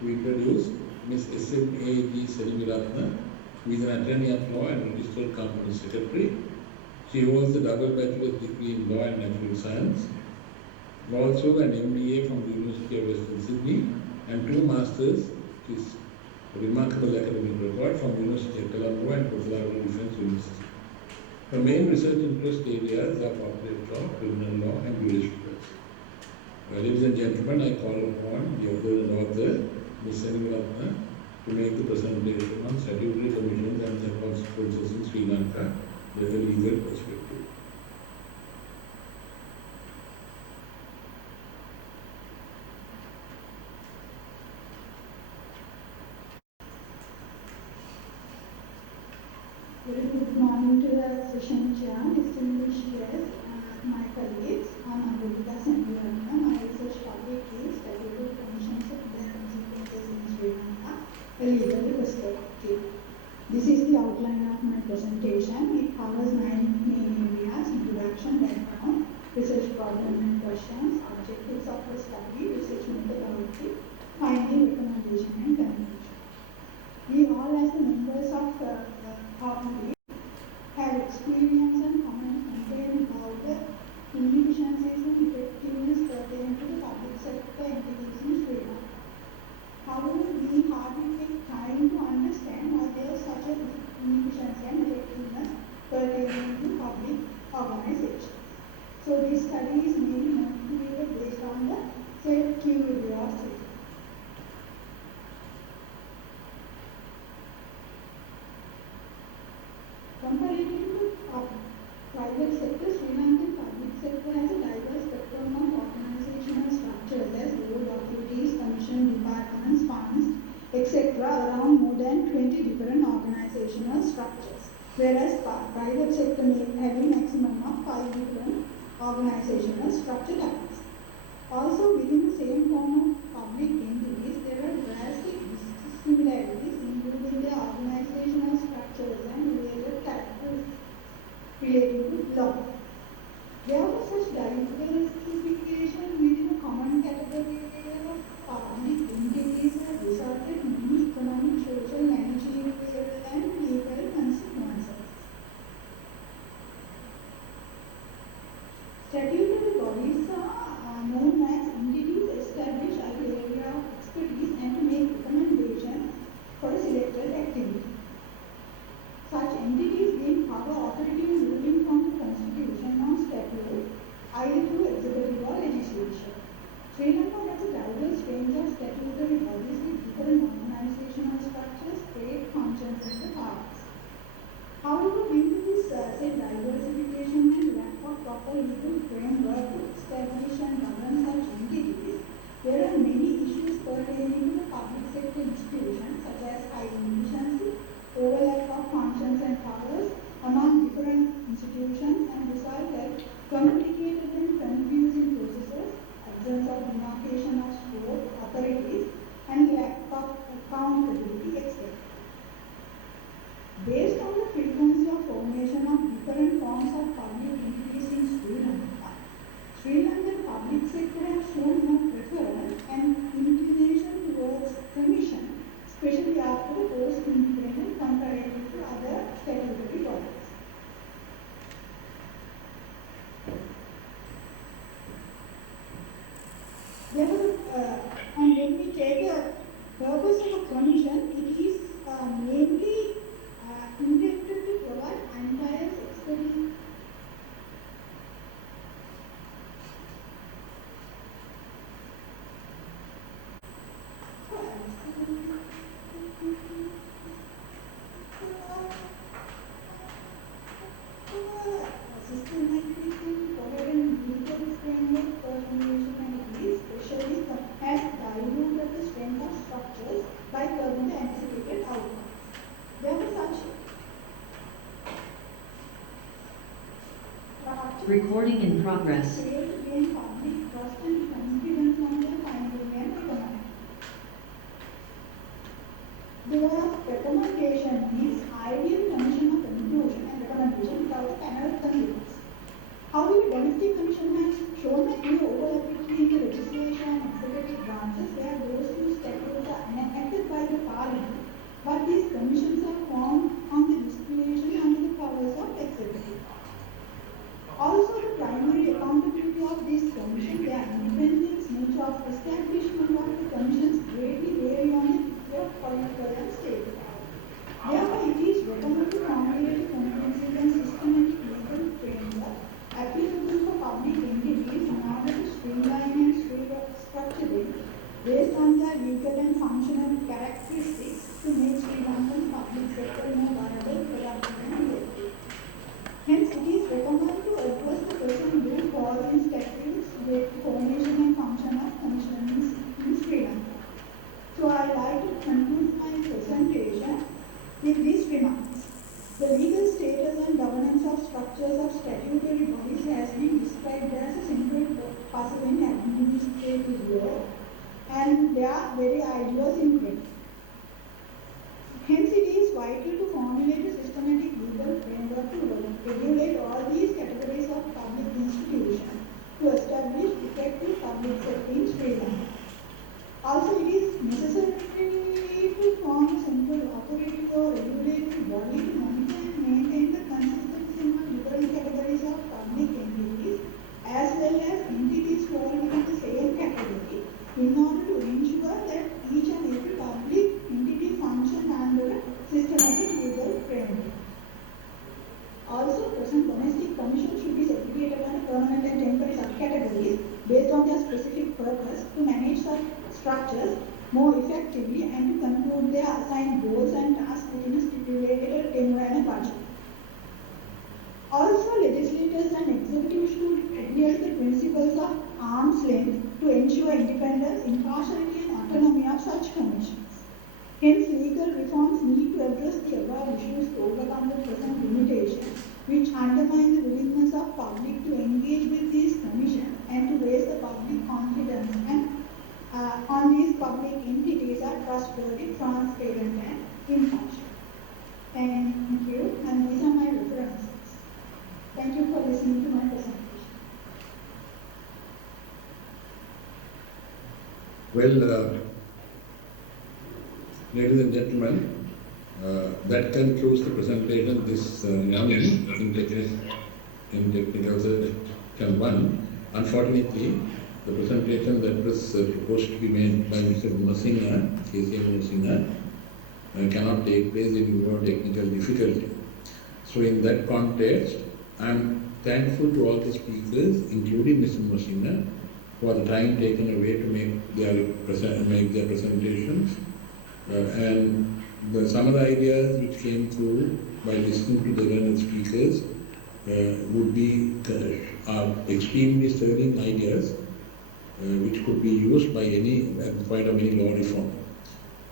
to introduce Ms. SMAG Senevirathne, who is an attorney at law and registered company secretary. She holds a double bachelor's degree in law and natural science, also an MBA from the University of Western Sydney, and 2 masters, which is a remarkable academic record, from the University of Colombo and Gunathilake Defence University. Her main research interest areas are corporate law, criminal law, and jurisprudence. Ladies and gentlemen, I call upon the author, Ms. Senevirathne, to make the presentation on statutory commissions and their consequences in Sri Lanka with a legal perspective. Very good morning to the session chair, distinguished guests, my colleagues. I am Gunathilake Senevirathne. My research topic is statutory commissions and their consequences in Sri Lanka, a legal perspective. This is the outline of my presentation. It covers 9 main areas: introduction, background, research problem and questions, objectives of the study, research methodology, finding, recommendation and conclusion. We all, as the members of committee, have experience and comments contained about the inefficiencies in structures, whereas private sector may have a maximum of 5 different organizational structure types. Also, within the same form of public entities, there are drastic similarities, including their organizational structures and related characteristics relating to law. Therefore, such diversification within a common category of public entities has resulted in many economic, social, managerial, and legal consequences. Statutory bodies are known as entities established as an area of expertise and to make recommendations for a selected activity. Such entities gain power, authority, and ruling from the Constitution or statute, either through executive or legislature. Sri Lanka has a diverse range of statutory bodies with different organizational structures, trade, functions, and powers. However, due to this said diversification and lack of proper legal framework to establish and govern such entities, there are many issues pertaining to the public sector institutions such as high inefficiency, overlap of functions and powers among different institutions, and resulted complicated and confusing processes, absence of demarcation of scope, authorities, and lack of accountability, etc. Based on the frequency of formation of different forms of public entities in Sri Lanka, Sri Lankan public sector has shown no preference and inclination towards commission, especially after the post-independent comparative to other statutory bodies. And when we take the purpose of a commission, it is mainly intended to provide unbiased expertise. Recording in progress. The recommendation means ideal commission of inclusion and recommendation without a panel of convenience. However, domestic commission has shown that the overlap between the legislation and executive branches where those two statutes are enacted by the parliament, but these commissions are formed on the discretion and the powers of executive. Also, the primary accountability of this commission, their independence, nature of establishment of the commissions greatly vary on the degree of political and state power. Therefore, it is recommended to formulate a comprehensive and systematic legal framework applicable for public entities in order to streamline and structure them based on their legal and functional characteristics to make Sri Lankan public sector more viable, productive, and effective. Hence, it is recommended to address the present bill clause in statutes with formation and function of commissions in Sri Lanka. So, I would like to conclude my presentation with these remarks. The legal status and governance of structures of statutory bodies has been described as a simple puzzle in administrative law, and they are very ideas in print. Hence, it is vital to formulate a systematic legal framework to regulate all these categories of public institutions to establish effective public sector in Sri Lanka. Also, it is necessary to form a central authority or regulatory body to monitor and maintain the consistency among different categories of public entities as well as entities falling within the same category in order to ensure that each and every public entity function under a systematic legal framework. Also, present domestic commission should be segregated under permanent and temporary subcategories based on their specific purpose to manage such structures more effectively and to conclude their assigned goals and tasks within a stipulated tenure and budget. Also, legislators and executives should adhere to the principles of arm's length to ensure independence, impartiality, and autonomy of such commissions. Hence, legal reforms need to address the above issues to overcome the present limitations, which undermine the willingness of public to engage with these commissions and to raise the public confidence and on these public entities are trustworthy, transparent, and impartial. Thank you, and these are my references. Thank you for listening to my presentation. Well, ladies and gentlemen, that concludes the presentation this morning in technical section 1. Unfortunately, the presentation that was supposed to be made by Mr. Munasinghe, KAAN cannot take place due to technical difficulty. So in that context, I am thankful to all the speakers, including Mr. Munasinghe, for the time taken away to make their presentations. And some of the ideas which came through by listening to the learned speakers would be extremely sterling ideas which could be used by any at the point of any law reform.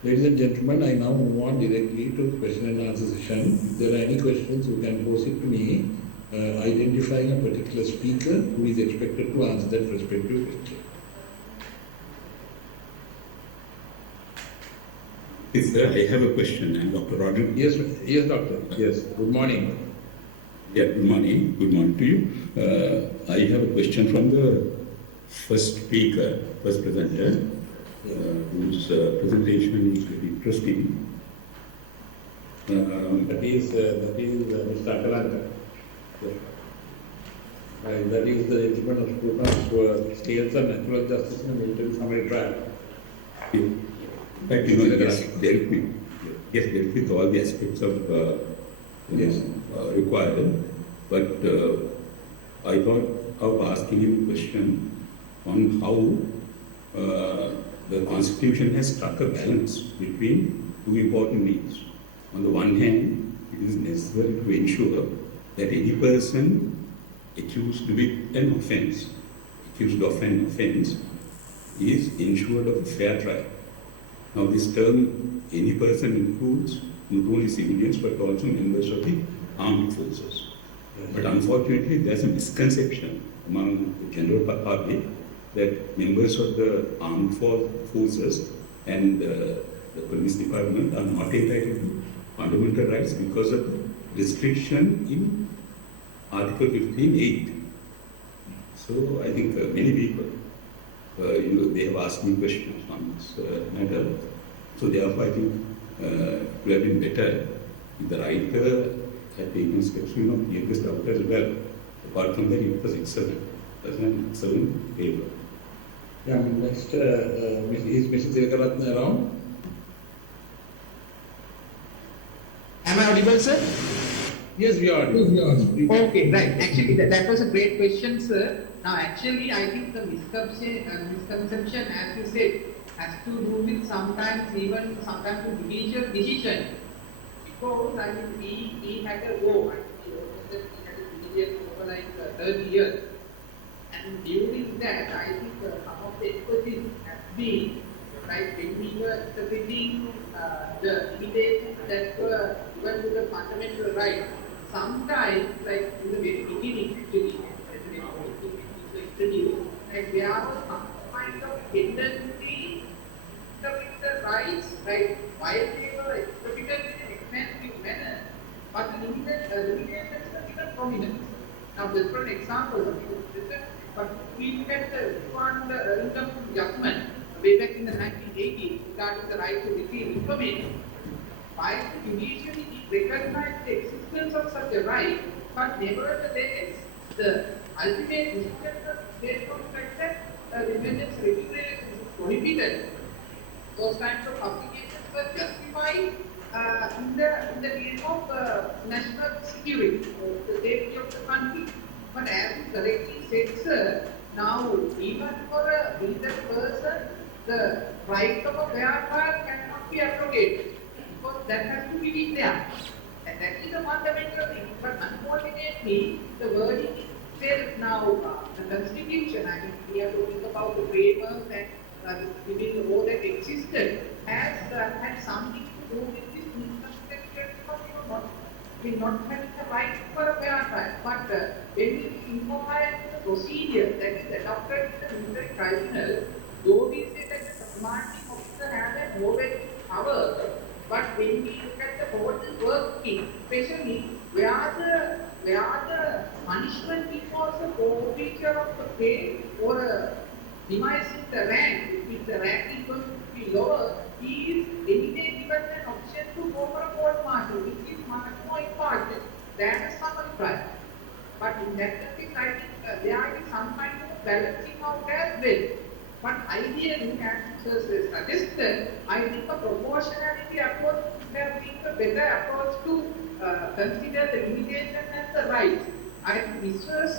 Ladies and gentlemen, I now move on directly to the question and answer session. If there are any questions, you can pose it to me, identifying a particular speaker who is expected to answer that respective question. Yes, sir, I have a question. I'm Dr. Rodrigo. Yes, yes, doctor. Yes. Good morning. Yeah, good morning. Good morning to you. I have a question from the first speaker, first presenter, whose presentation is very interesting. That is Mr. Thilakarathna. That is the gentleman of students who are Scales and Natural Justice in the Military Summary Trial. In fact, you know, dealt with all the aspects of required, but I thought of asking you a question on how the Constitution has struck a balance between two important needs. On the one hand, it is necessary to ensure that any person accused of an offence is ensured of a fair trial. Now, this term, any person, includes not only civilians but also members of the armed forces. But unfortunately, there's a misconception among the general public that members of the armed forces and the police department are not entitled to fundamental rights because of the restriction in Article 15(8). So I think many people, they have asked me questions on this matter. So therefore, I think it would have been better if the writer had taken steps to clear this doubt as well. Apart from that, it was excellent. It was an excellent paper. Yeah, next, is Mr. Thilakarathna around? Am I audible, sir? Yes, we are. Okay, right. Actually, that was a great question, sir. Now, actually, I think the misconception, as you said, has to do with sometimes with judicial decision. Because I mean, we had a go. We had a period over like 30 years. And during that, I think some of the expertise has been, right, when we were interpreting the limitations that were given to the fundamental right, sometimes, like in the very beginning, actually, like there was some kind of tendency to interpret the rights, right, while they were interpreted in an expansive manner, but the limitations were given prominence. Now, just for an example, but we look at the income judgment way back in the 1980s regarding the right to retrieve information. While the judiciary recognized the existence of such a right, but nevertheless, the ultimate decision was based on the fact that the defendant's regulation is prohibited. Those kinds of applications were justified in the name of national security, the safety of the country. But as you correctly said, sir, now even for a legal person, the right of a fair trial cannot be abrogated because that has to be there. And that is a fundamental thing. But unfortunately, the wording itself now, the Constitution, I mean, we are talking about the framework and within the law that existed, has had something to do with this infrastructure because we not having the right for a fair trial. But when we inquire the procedure that is adopted in the military tribunal, though we say that the commanding officer has a overwhelming power, but when we look at the court working, especially where the punishment because of forfeiture of the pay or demising the rank, if the rank is going to be lower, he is anyway given an option to go for a court martial, which is much more important than a summary trial. But in that case, I think there is some kind of balancing out as well. But ideally, as suggested, I think a proportionality approach would have been a better approach to consider the limitation and the rights. I think this was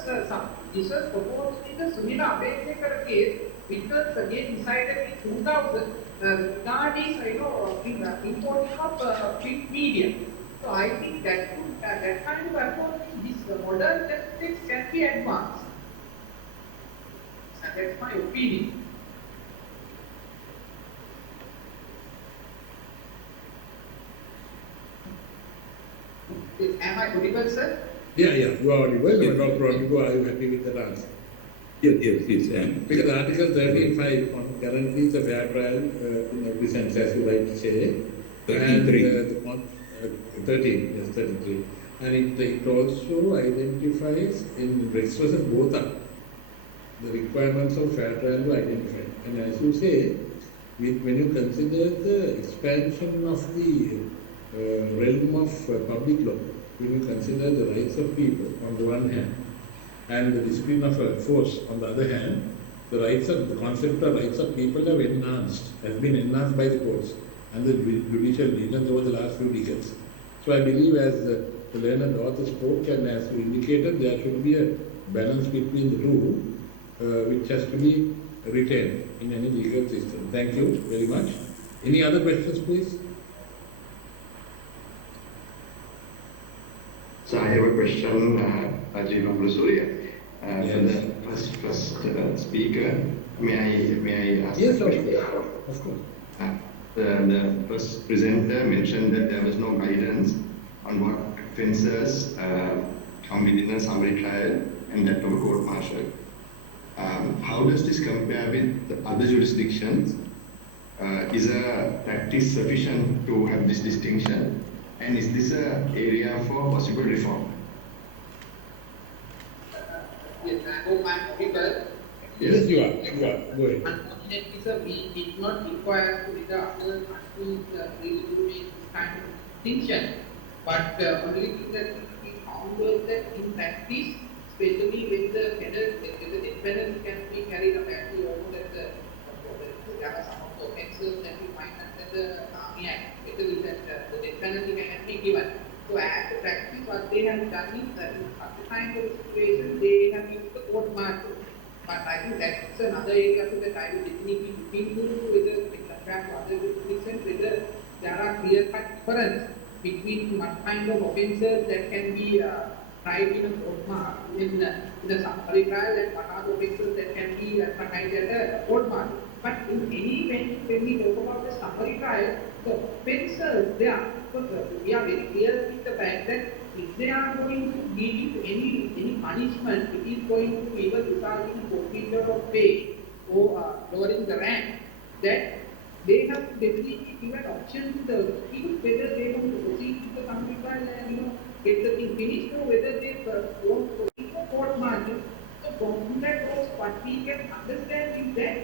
proposed in the Sunila Abedekar case, which was again decided in 2000, regarding importing of print media. So I think that kind of approach in this modern justice can be advanced. And that's my opinion. Am I audible, sir? Yeah, you are audible. Dr. Rodrigo, are you happy with that answer? Yes. Because Article 35 on guarantees a fair trial in every sense, as you like to say. 33. And 33. And it also identifies in expresses both are the requirements of fair trial to identify. And as you say, when you consider the expansion of the realm of public law, when you consider the rights of people on the one hand, and the discipline of force on the other hand, the concept of rights of people has been enhanced by the courts and the judicial leaders over the last few decades. So I believe, as the learned author spoke, and as you indicated, there should be a balance between the two, which has to be retained in any legal system. Thank you very much. Any other questions, please? So I have a question, Ajay Surya. Yes. For the first speaker, may I ask Yes, a question? of course. The first presenter mentioned that there was no guidance on what offences come within a summary trial and that of a court martial. How does this compare with the other jurisdictions? Is a practice sufficient to have this distinction? And is this an area for possible reform? Yes, I hope I am audible. Yes, you are. Go ahead. Unfortunately, sir, we did not require with the other countries really to make kind of distinction. But only thing that we found was that in practice, especially with the death penalty can be carried up, as we all know that there are some of the offences that we find under the Army Act, especially that the death penalty can be given. So as a practice, what they have done is that in such kind of situation, they have used the court martial. But I think that's another area that I will definitely look into whether with compared to other jurisdictions, whether there are clear-cut difference between what kind of offences that can be tried in a court martial, in a summary trial, and what are the offences that can be tried at a court martial. But in any event, when we talk about the summary trial, the offences there, we are very clear with the fact that if they are going to give any punishment, it is going to either result in forfeiture of pay or lowering the rank, that they have to definitely give an option to the people whether they want to proceed with the summary trial and get the thing finished, or whether they want to proceed for court martial. So from that also what we can understand is that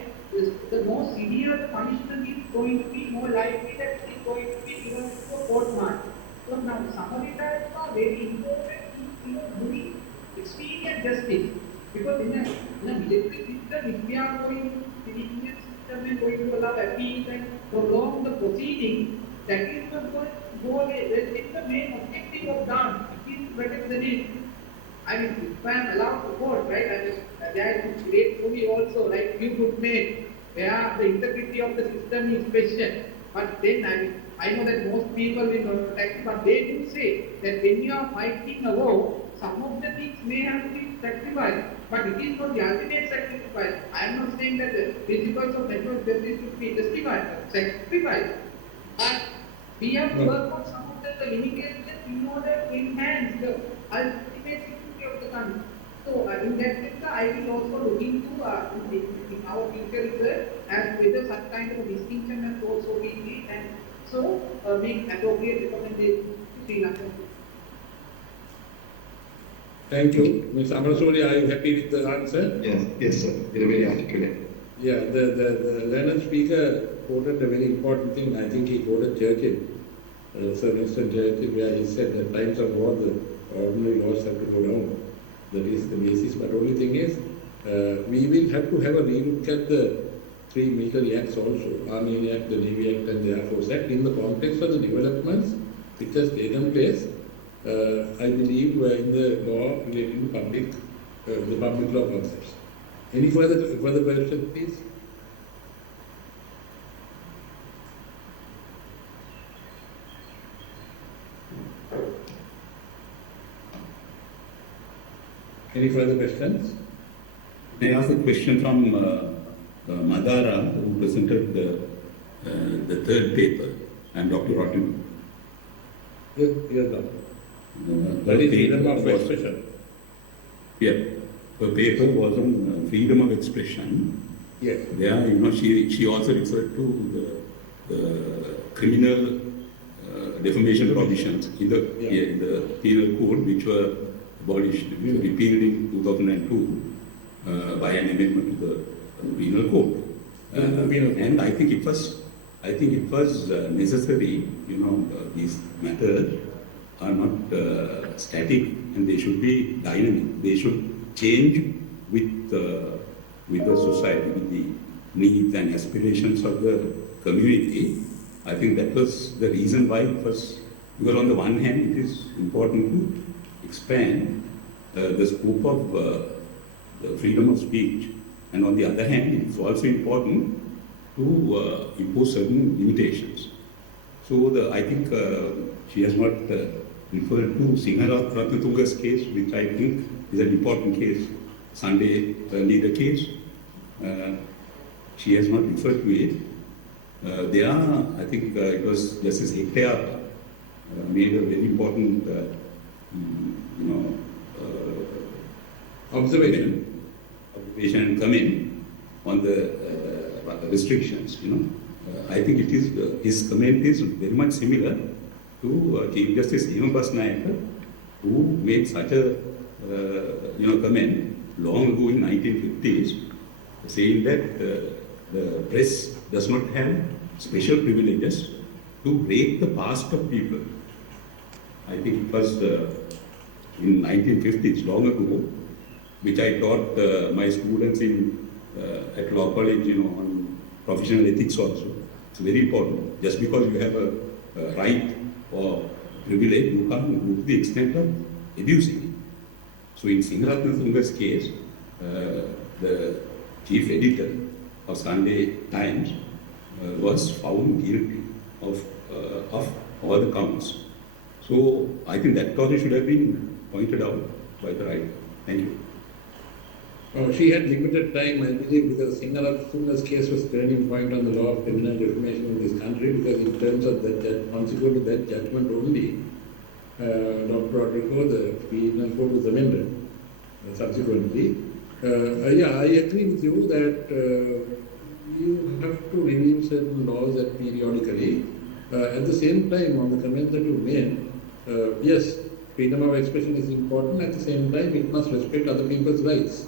the more severe the punishment is going to be, more likely that it is going to be given to a court martial. So now summary trials are very important in doing expedient justice, because in a military system, if we are going to the Indian system and going to allow appeals and prolong the proceeding, that is not going to go away. That is the main objective of done. It is better than it. I mean, if I am allowed to quote, right, there is a great movie also, like Few Good Men, where the integrity of the system is questioned. But then I know that most people will not attack, but they do say that when you are fighting a war, some of the things may have to be sacrificed, but it is not the ultimate sacrifice. I am not saying that the principles of natural justice should be justified, sacrificed. But we have to work on some of the limitations in order to enhance the ultimate security of the country. So in that sense, I will also look into in our future research as whether such kind of a distinction has also been made and so make appropriate recommendations to Sri Lanka. Thank you. Ms. Amarasuri, are you happy with the answer? Yes, sir. You're very articulate. Yeah, the learned speaker quoted a very important thing. I think he quoted Churchill, Sir Winston Churchill, where he said that times of war, the ordinary laws have to go down. That is the basis. But the only thing is, we will have to have a relook at the three military acts also, Army Act, the Navy Act and the Air Force Act, in the context of the developments which has taken place, I believe, in the law related to the public law concepts. Any further questions, please? Any further questions? May I ask a question from Madara, who presented the third paper, and Dr. Rotten. Yes, Doctor. That is freedom of expression. Yeah, her paper was on freedom of expression. Yes. There, she also referred to the criminal defamation provisions in the penal code, which were abolished, repealed in 2002 by an amendment to the penal code. And I think it was necessary. These matters are not static, and they should be dynamic. They should change with the society, with the needs and aspirations of the community. I think that was the reason why it was, because on the one hand it is important to expand the scope of the freedom of speech, and on the other hand it's also important to impose certain limitations. So I think she has not referred to Thilakarathna's case, which I think is an important case, Sunday leader case. She has not referred to it. I think it was Justice Hektea made a very important observation and comment on the restrictions. I think it is his comment is very much similar to Chief Justice Nayak, who made such a comment long ago in 1950s, saying that the press does not have special privileges to break the past of people. I think it was in 1950s, long ago, which I taught my students at law college, on professional ethics also. It's very important. Just because you have a right or privilege, you can't go to the extent of abusing it. So in Thilakarathna's case, the chief editor of Sunday Times was found guilty of all the counts. So I think that cause should have been pointed out by the right. Thank you. She had limited time, I believe, because Thilakarathna's case was turning point on the law of criminal defamation in this country, because in terms of that consequent to that judgment only, Dr. Rodrigo, the penal code was amended subsequently. I agree with you that you have to review certain laws periodically. At the same time, on the comment that you made, yes, freedom of expression is important. At the same time, it must respect other people's rights.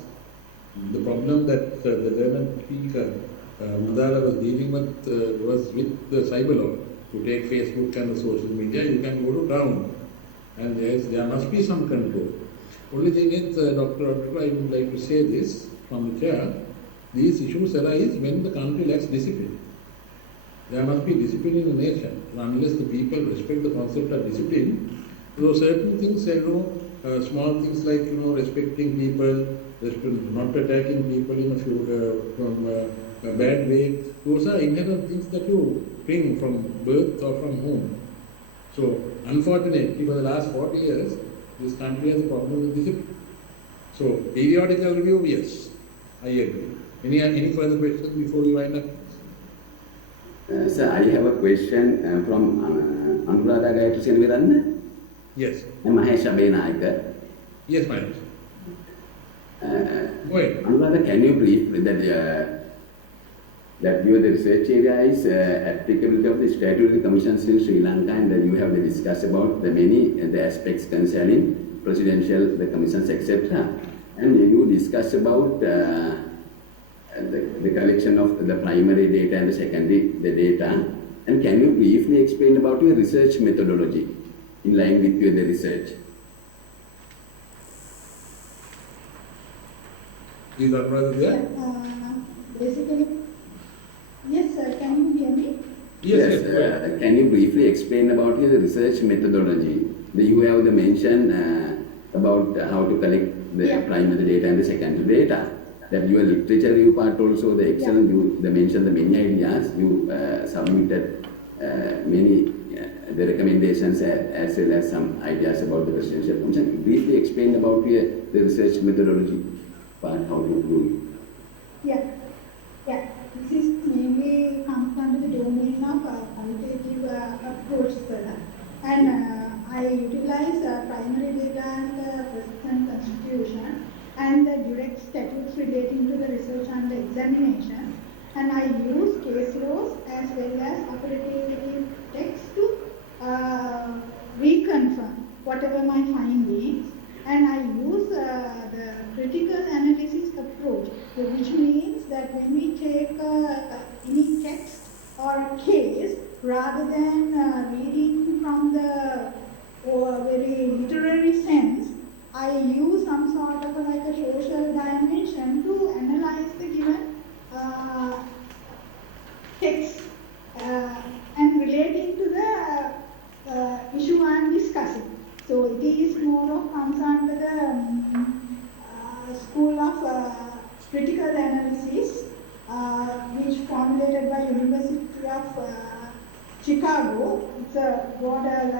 The problem that the learned speaker Madara was dealing with was with the cyber law. To take Facebook and the social media, you can go to town, and there must be some control. Only thing is, Dr. Rodrigo, I would like to say this from the chair, these issues arise when the country lacks discipline. There must be discipline in the nation. Unless the people respect the concept of discipline, so certain things, small things like, respecting people, not attacking people from a bad way, those are inherent things that you bring from birth or from home. So, unfortunately, for the last 40 years, this country has a problem with discipline. So, periodical review, yes, I agree. Any further questions before we wind up? Sir, I have a question from Anuradha Senevirathne. Yes. And Mahesh Abhenayaka. Yes, Mahesh. Go ahead. Anuradha, can you brief that your research area is applicability of the statutory commissions in Sri Lanka, and that you have discussed about the aspects concerning presidential, the commissions, etc. And you discuss about the collection of the primary data and the secondary data. And can you briefly explain about your research methodology in line with your research? Is our brother there? Basically, yes, sir. Can you hear me? Yes. Can you briefly explain about your research methodology? You have mentioned about how to collect the primary data and the secondary data. That your literature review part also, the excellent, you mentioned the many ideas, you submitted many the recommendations as well as some ideas about the presidential commission. Briefly explain about the research methodology part, how to do it. Yeah. This is mainly comes under the domain of qualitative approach, sir. And I utilize primary data and the present constitution and the direct statutes relating to the research and the examination. And I use case laws as well as authoritative text to reconfirm whatever my findings. And I use the critical analysis approach, which means that when we take any text or a case, rather than reading from the very literary sense, I use some sort of like a social dimension to analyze the given text and relating to the issue I am discussing. So it is more of comes under the school of critical analysis, which formulated by University of Chicago. It's a broader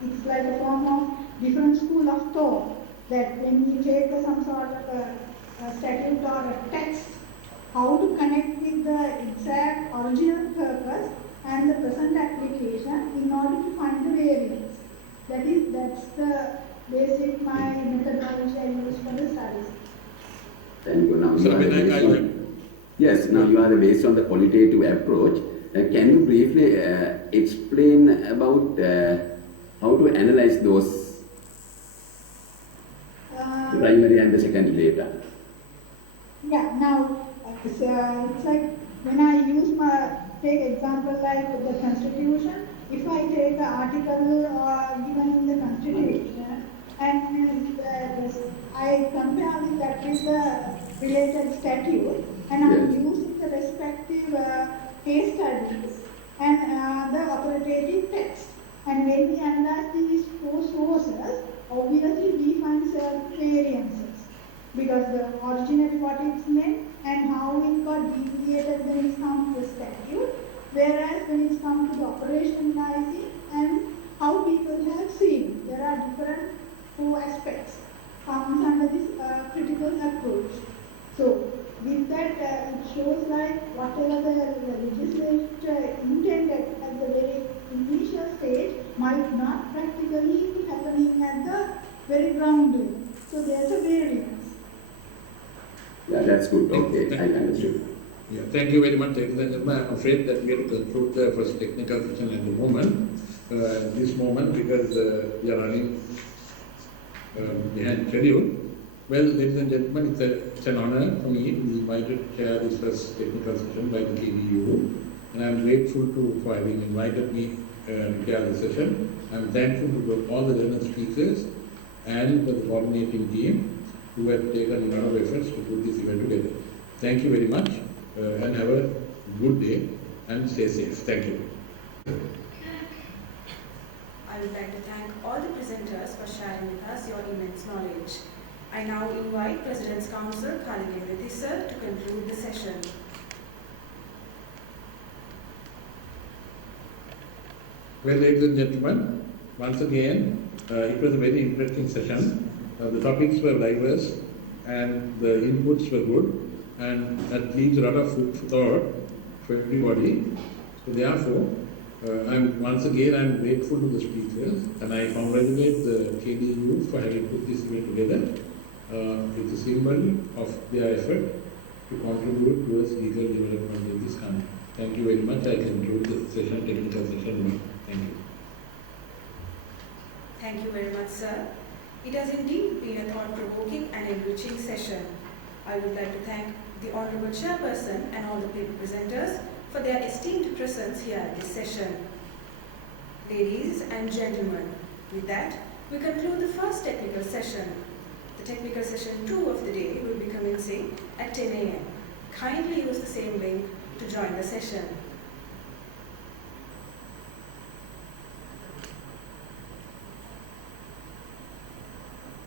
it's like a form of different school of thought, that when we take some sort of a statute or a text, how to connect with the exact original purpose and the present application in order to find the variance. That's the basic my methodology I use for the studies. Thank you. Now you are based on the qualitative approach. Can you briefly explain about how to analyze those primary and the secondary data? Yeah, now it's like when I use take example like the Constitution. If I take the article given in the Constitution and I compare with that with the related statute, and I'm using the respective case studies and the authoritative text. And when we analyze these four sources, obviously we find certain variances, because the originally what it's meant and how it got deviated when it comes to the statute, whereas when it comes to the operationalizing and how people have seen, there are different four aspects comes under this critical approach. So with that, it shows like whatever the legislature intended at the very initial stage might not practically be happening at the very ground level. So there's a variance. Yeah, that's good. Okay, I understood. Yeah, thank you very much, ladies and gentlemen. I'm afraid that we have to conclude the first technical session at the moment, because we are running behind schedule. Well, ladies and gentlemen, it's an honor for me to be invited to chair this first technical session by the KBU, and I'm grateful for having invited me to chair the session. I'm thankful to all the learned speakers and the coordinating team who have taken a lot of efforts to put this event together. Thank you very much, and have a good day and stay safe. Thank you. I would like to thank all the presenters for sharing with us your immense knowledge. I now invite President's Counsel Thilakarathna sir to conclude the session. Well, ladies and gentlemen, once again, it was a very interesting session. The topics were diverse and the inputs were good, and that leaves a lot of food for thought for everybody. So therefore, I'm grateful to the speakers, and I congratulate the KDU for having put this event together. It's a symbol of their effort to contribute towards legal development in this country. Thank you very much. I conclude the session, technical session. Thank you. Thank you very much, sir. It has indeed been a thought-provoking and enriching session. I would like to thank the Honourable Chairperson and all the presenters for their esteemed presence here at this session. Ladies and gentlemen, with that, we conclude the first technical session. The technical session 2 of the day will be commencing at 10 a.m. Kindly use the same link to join the session.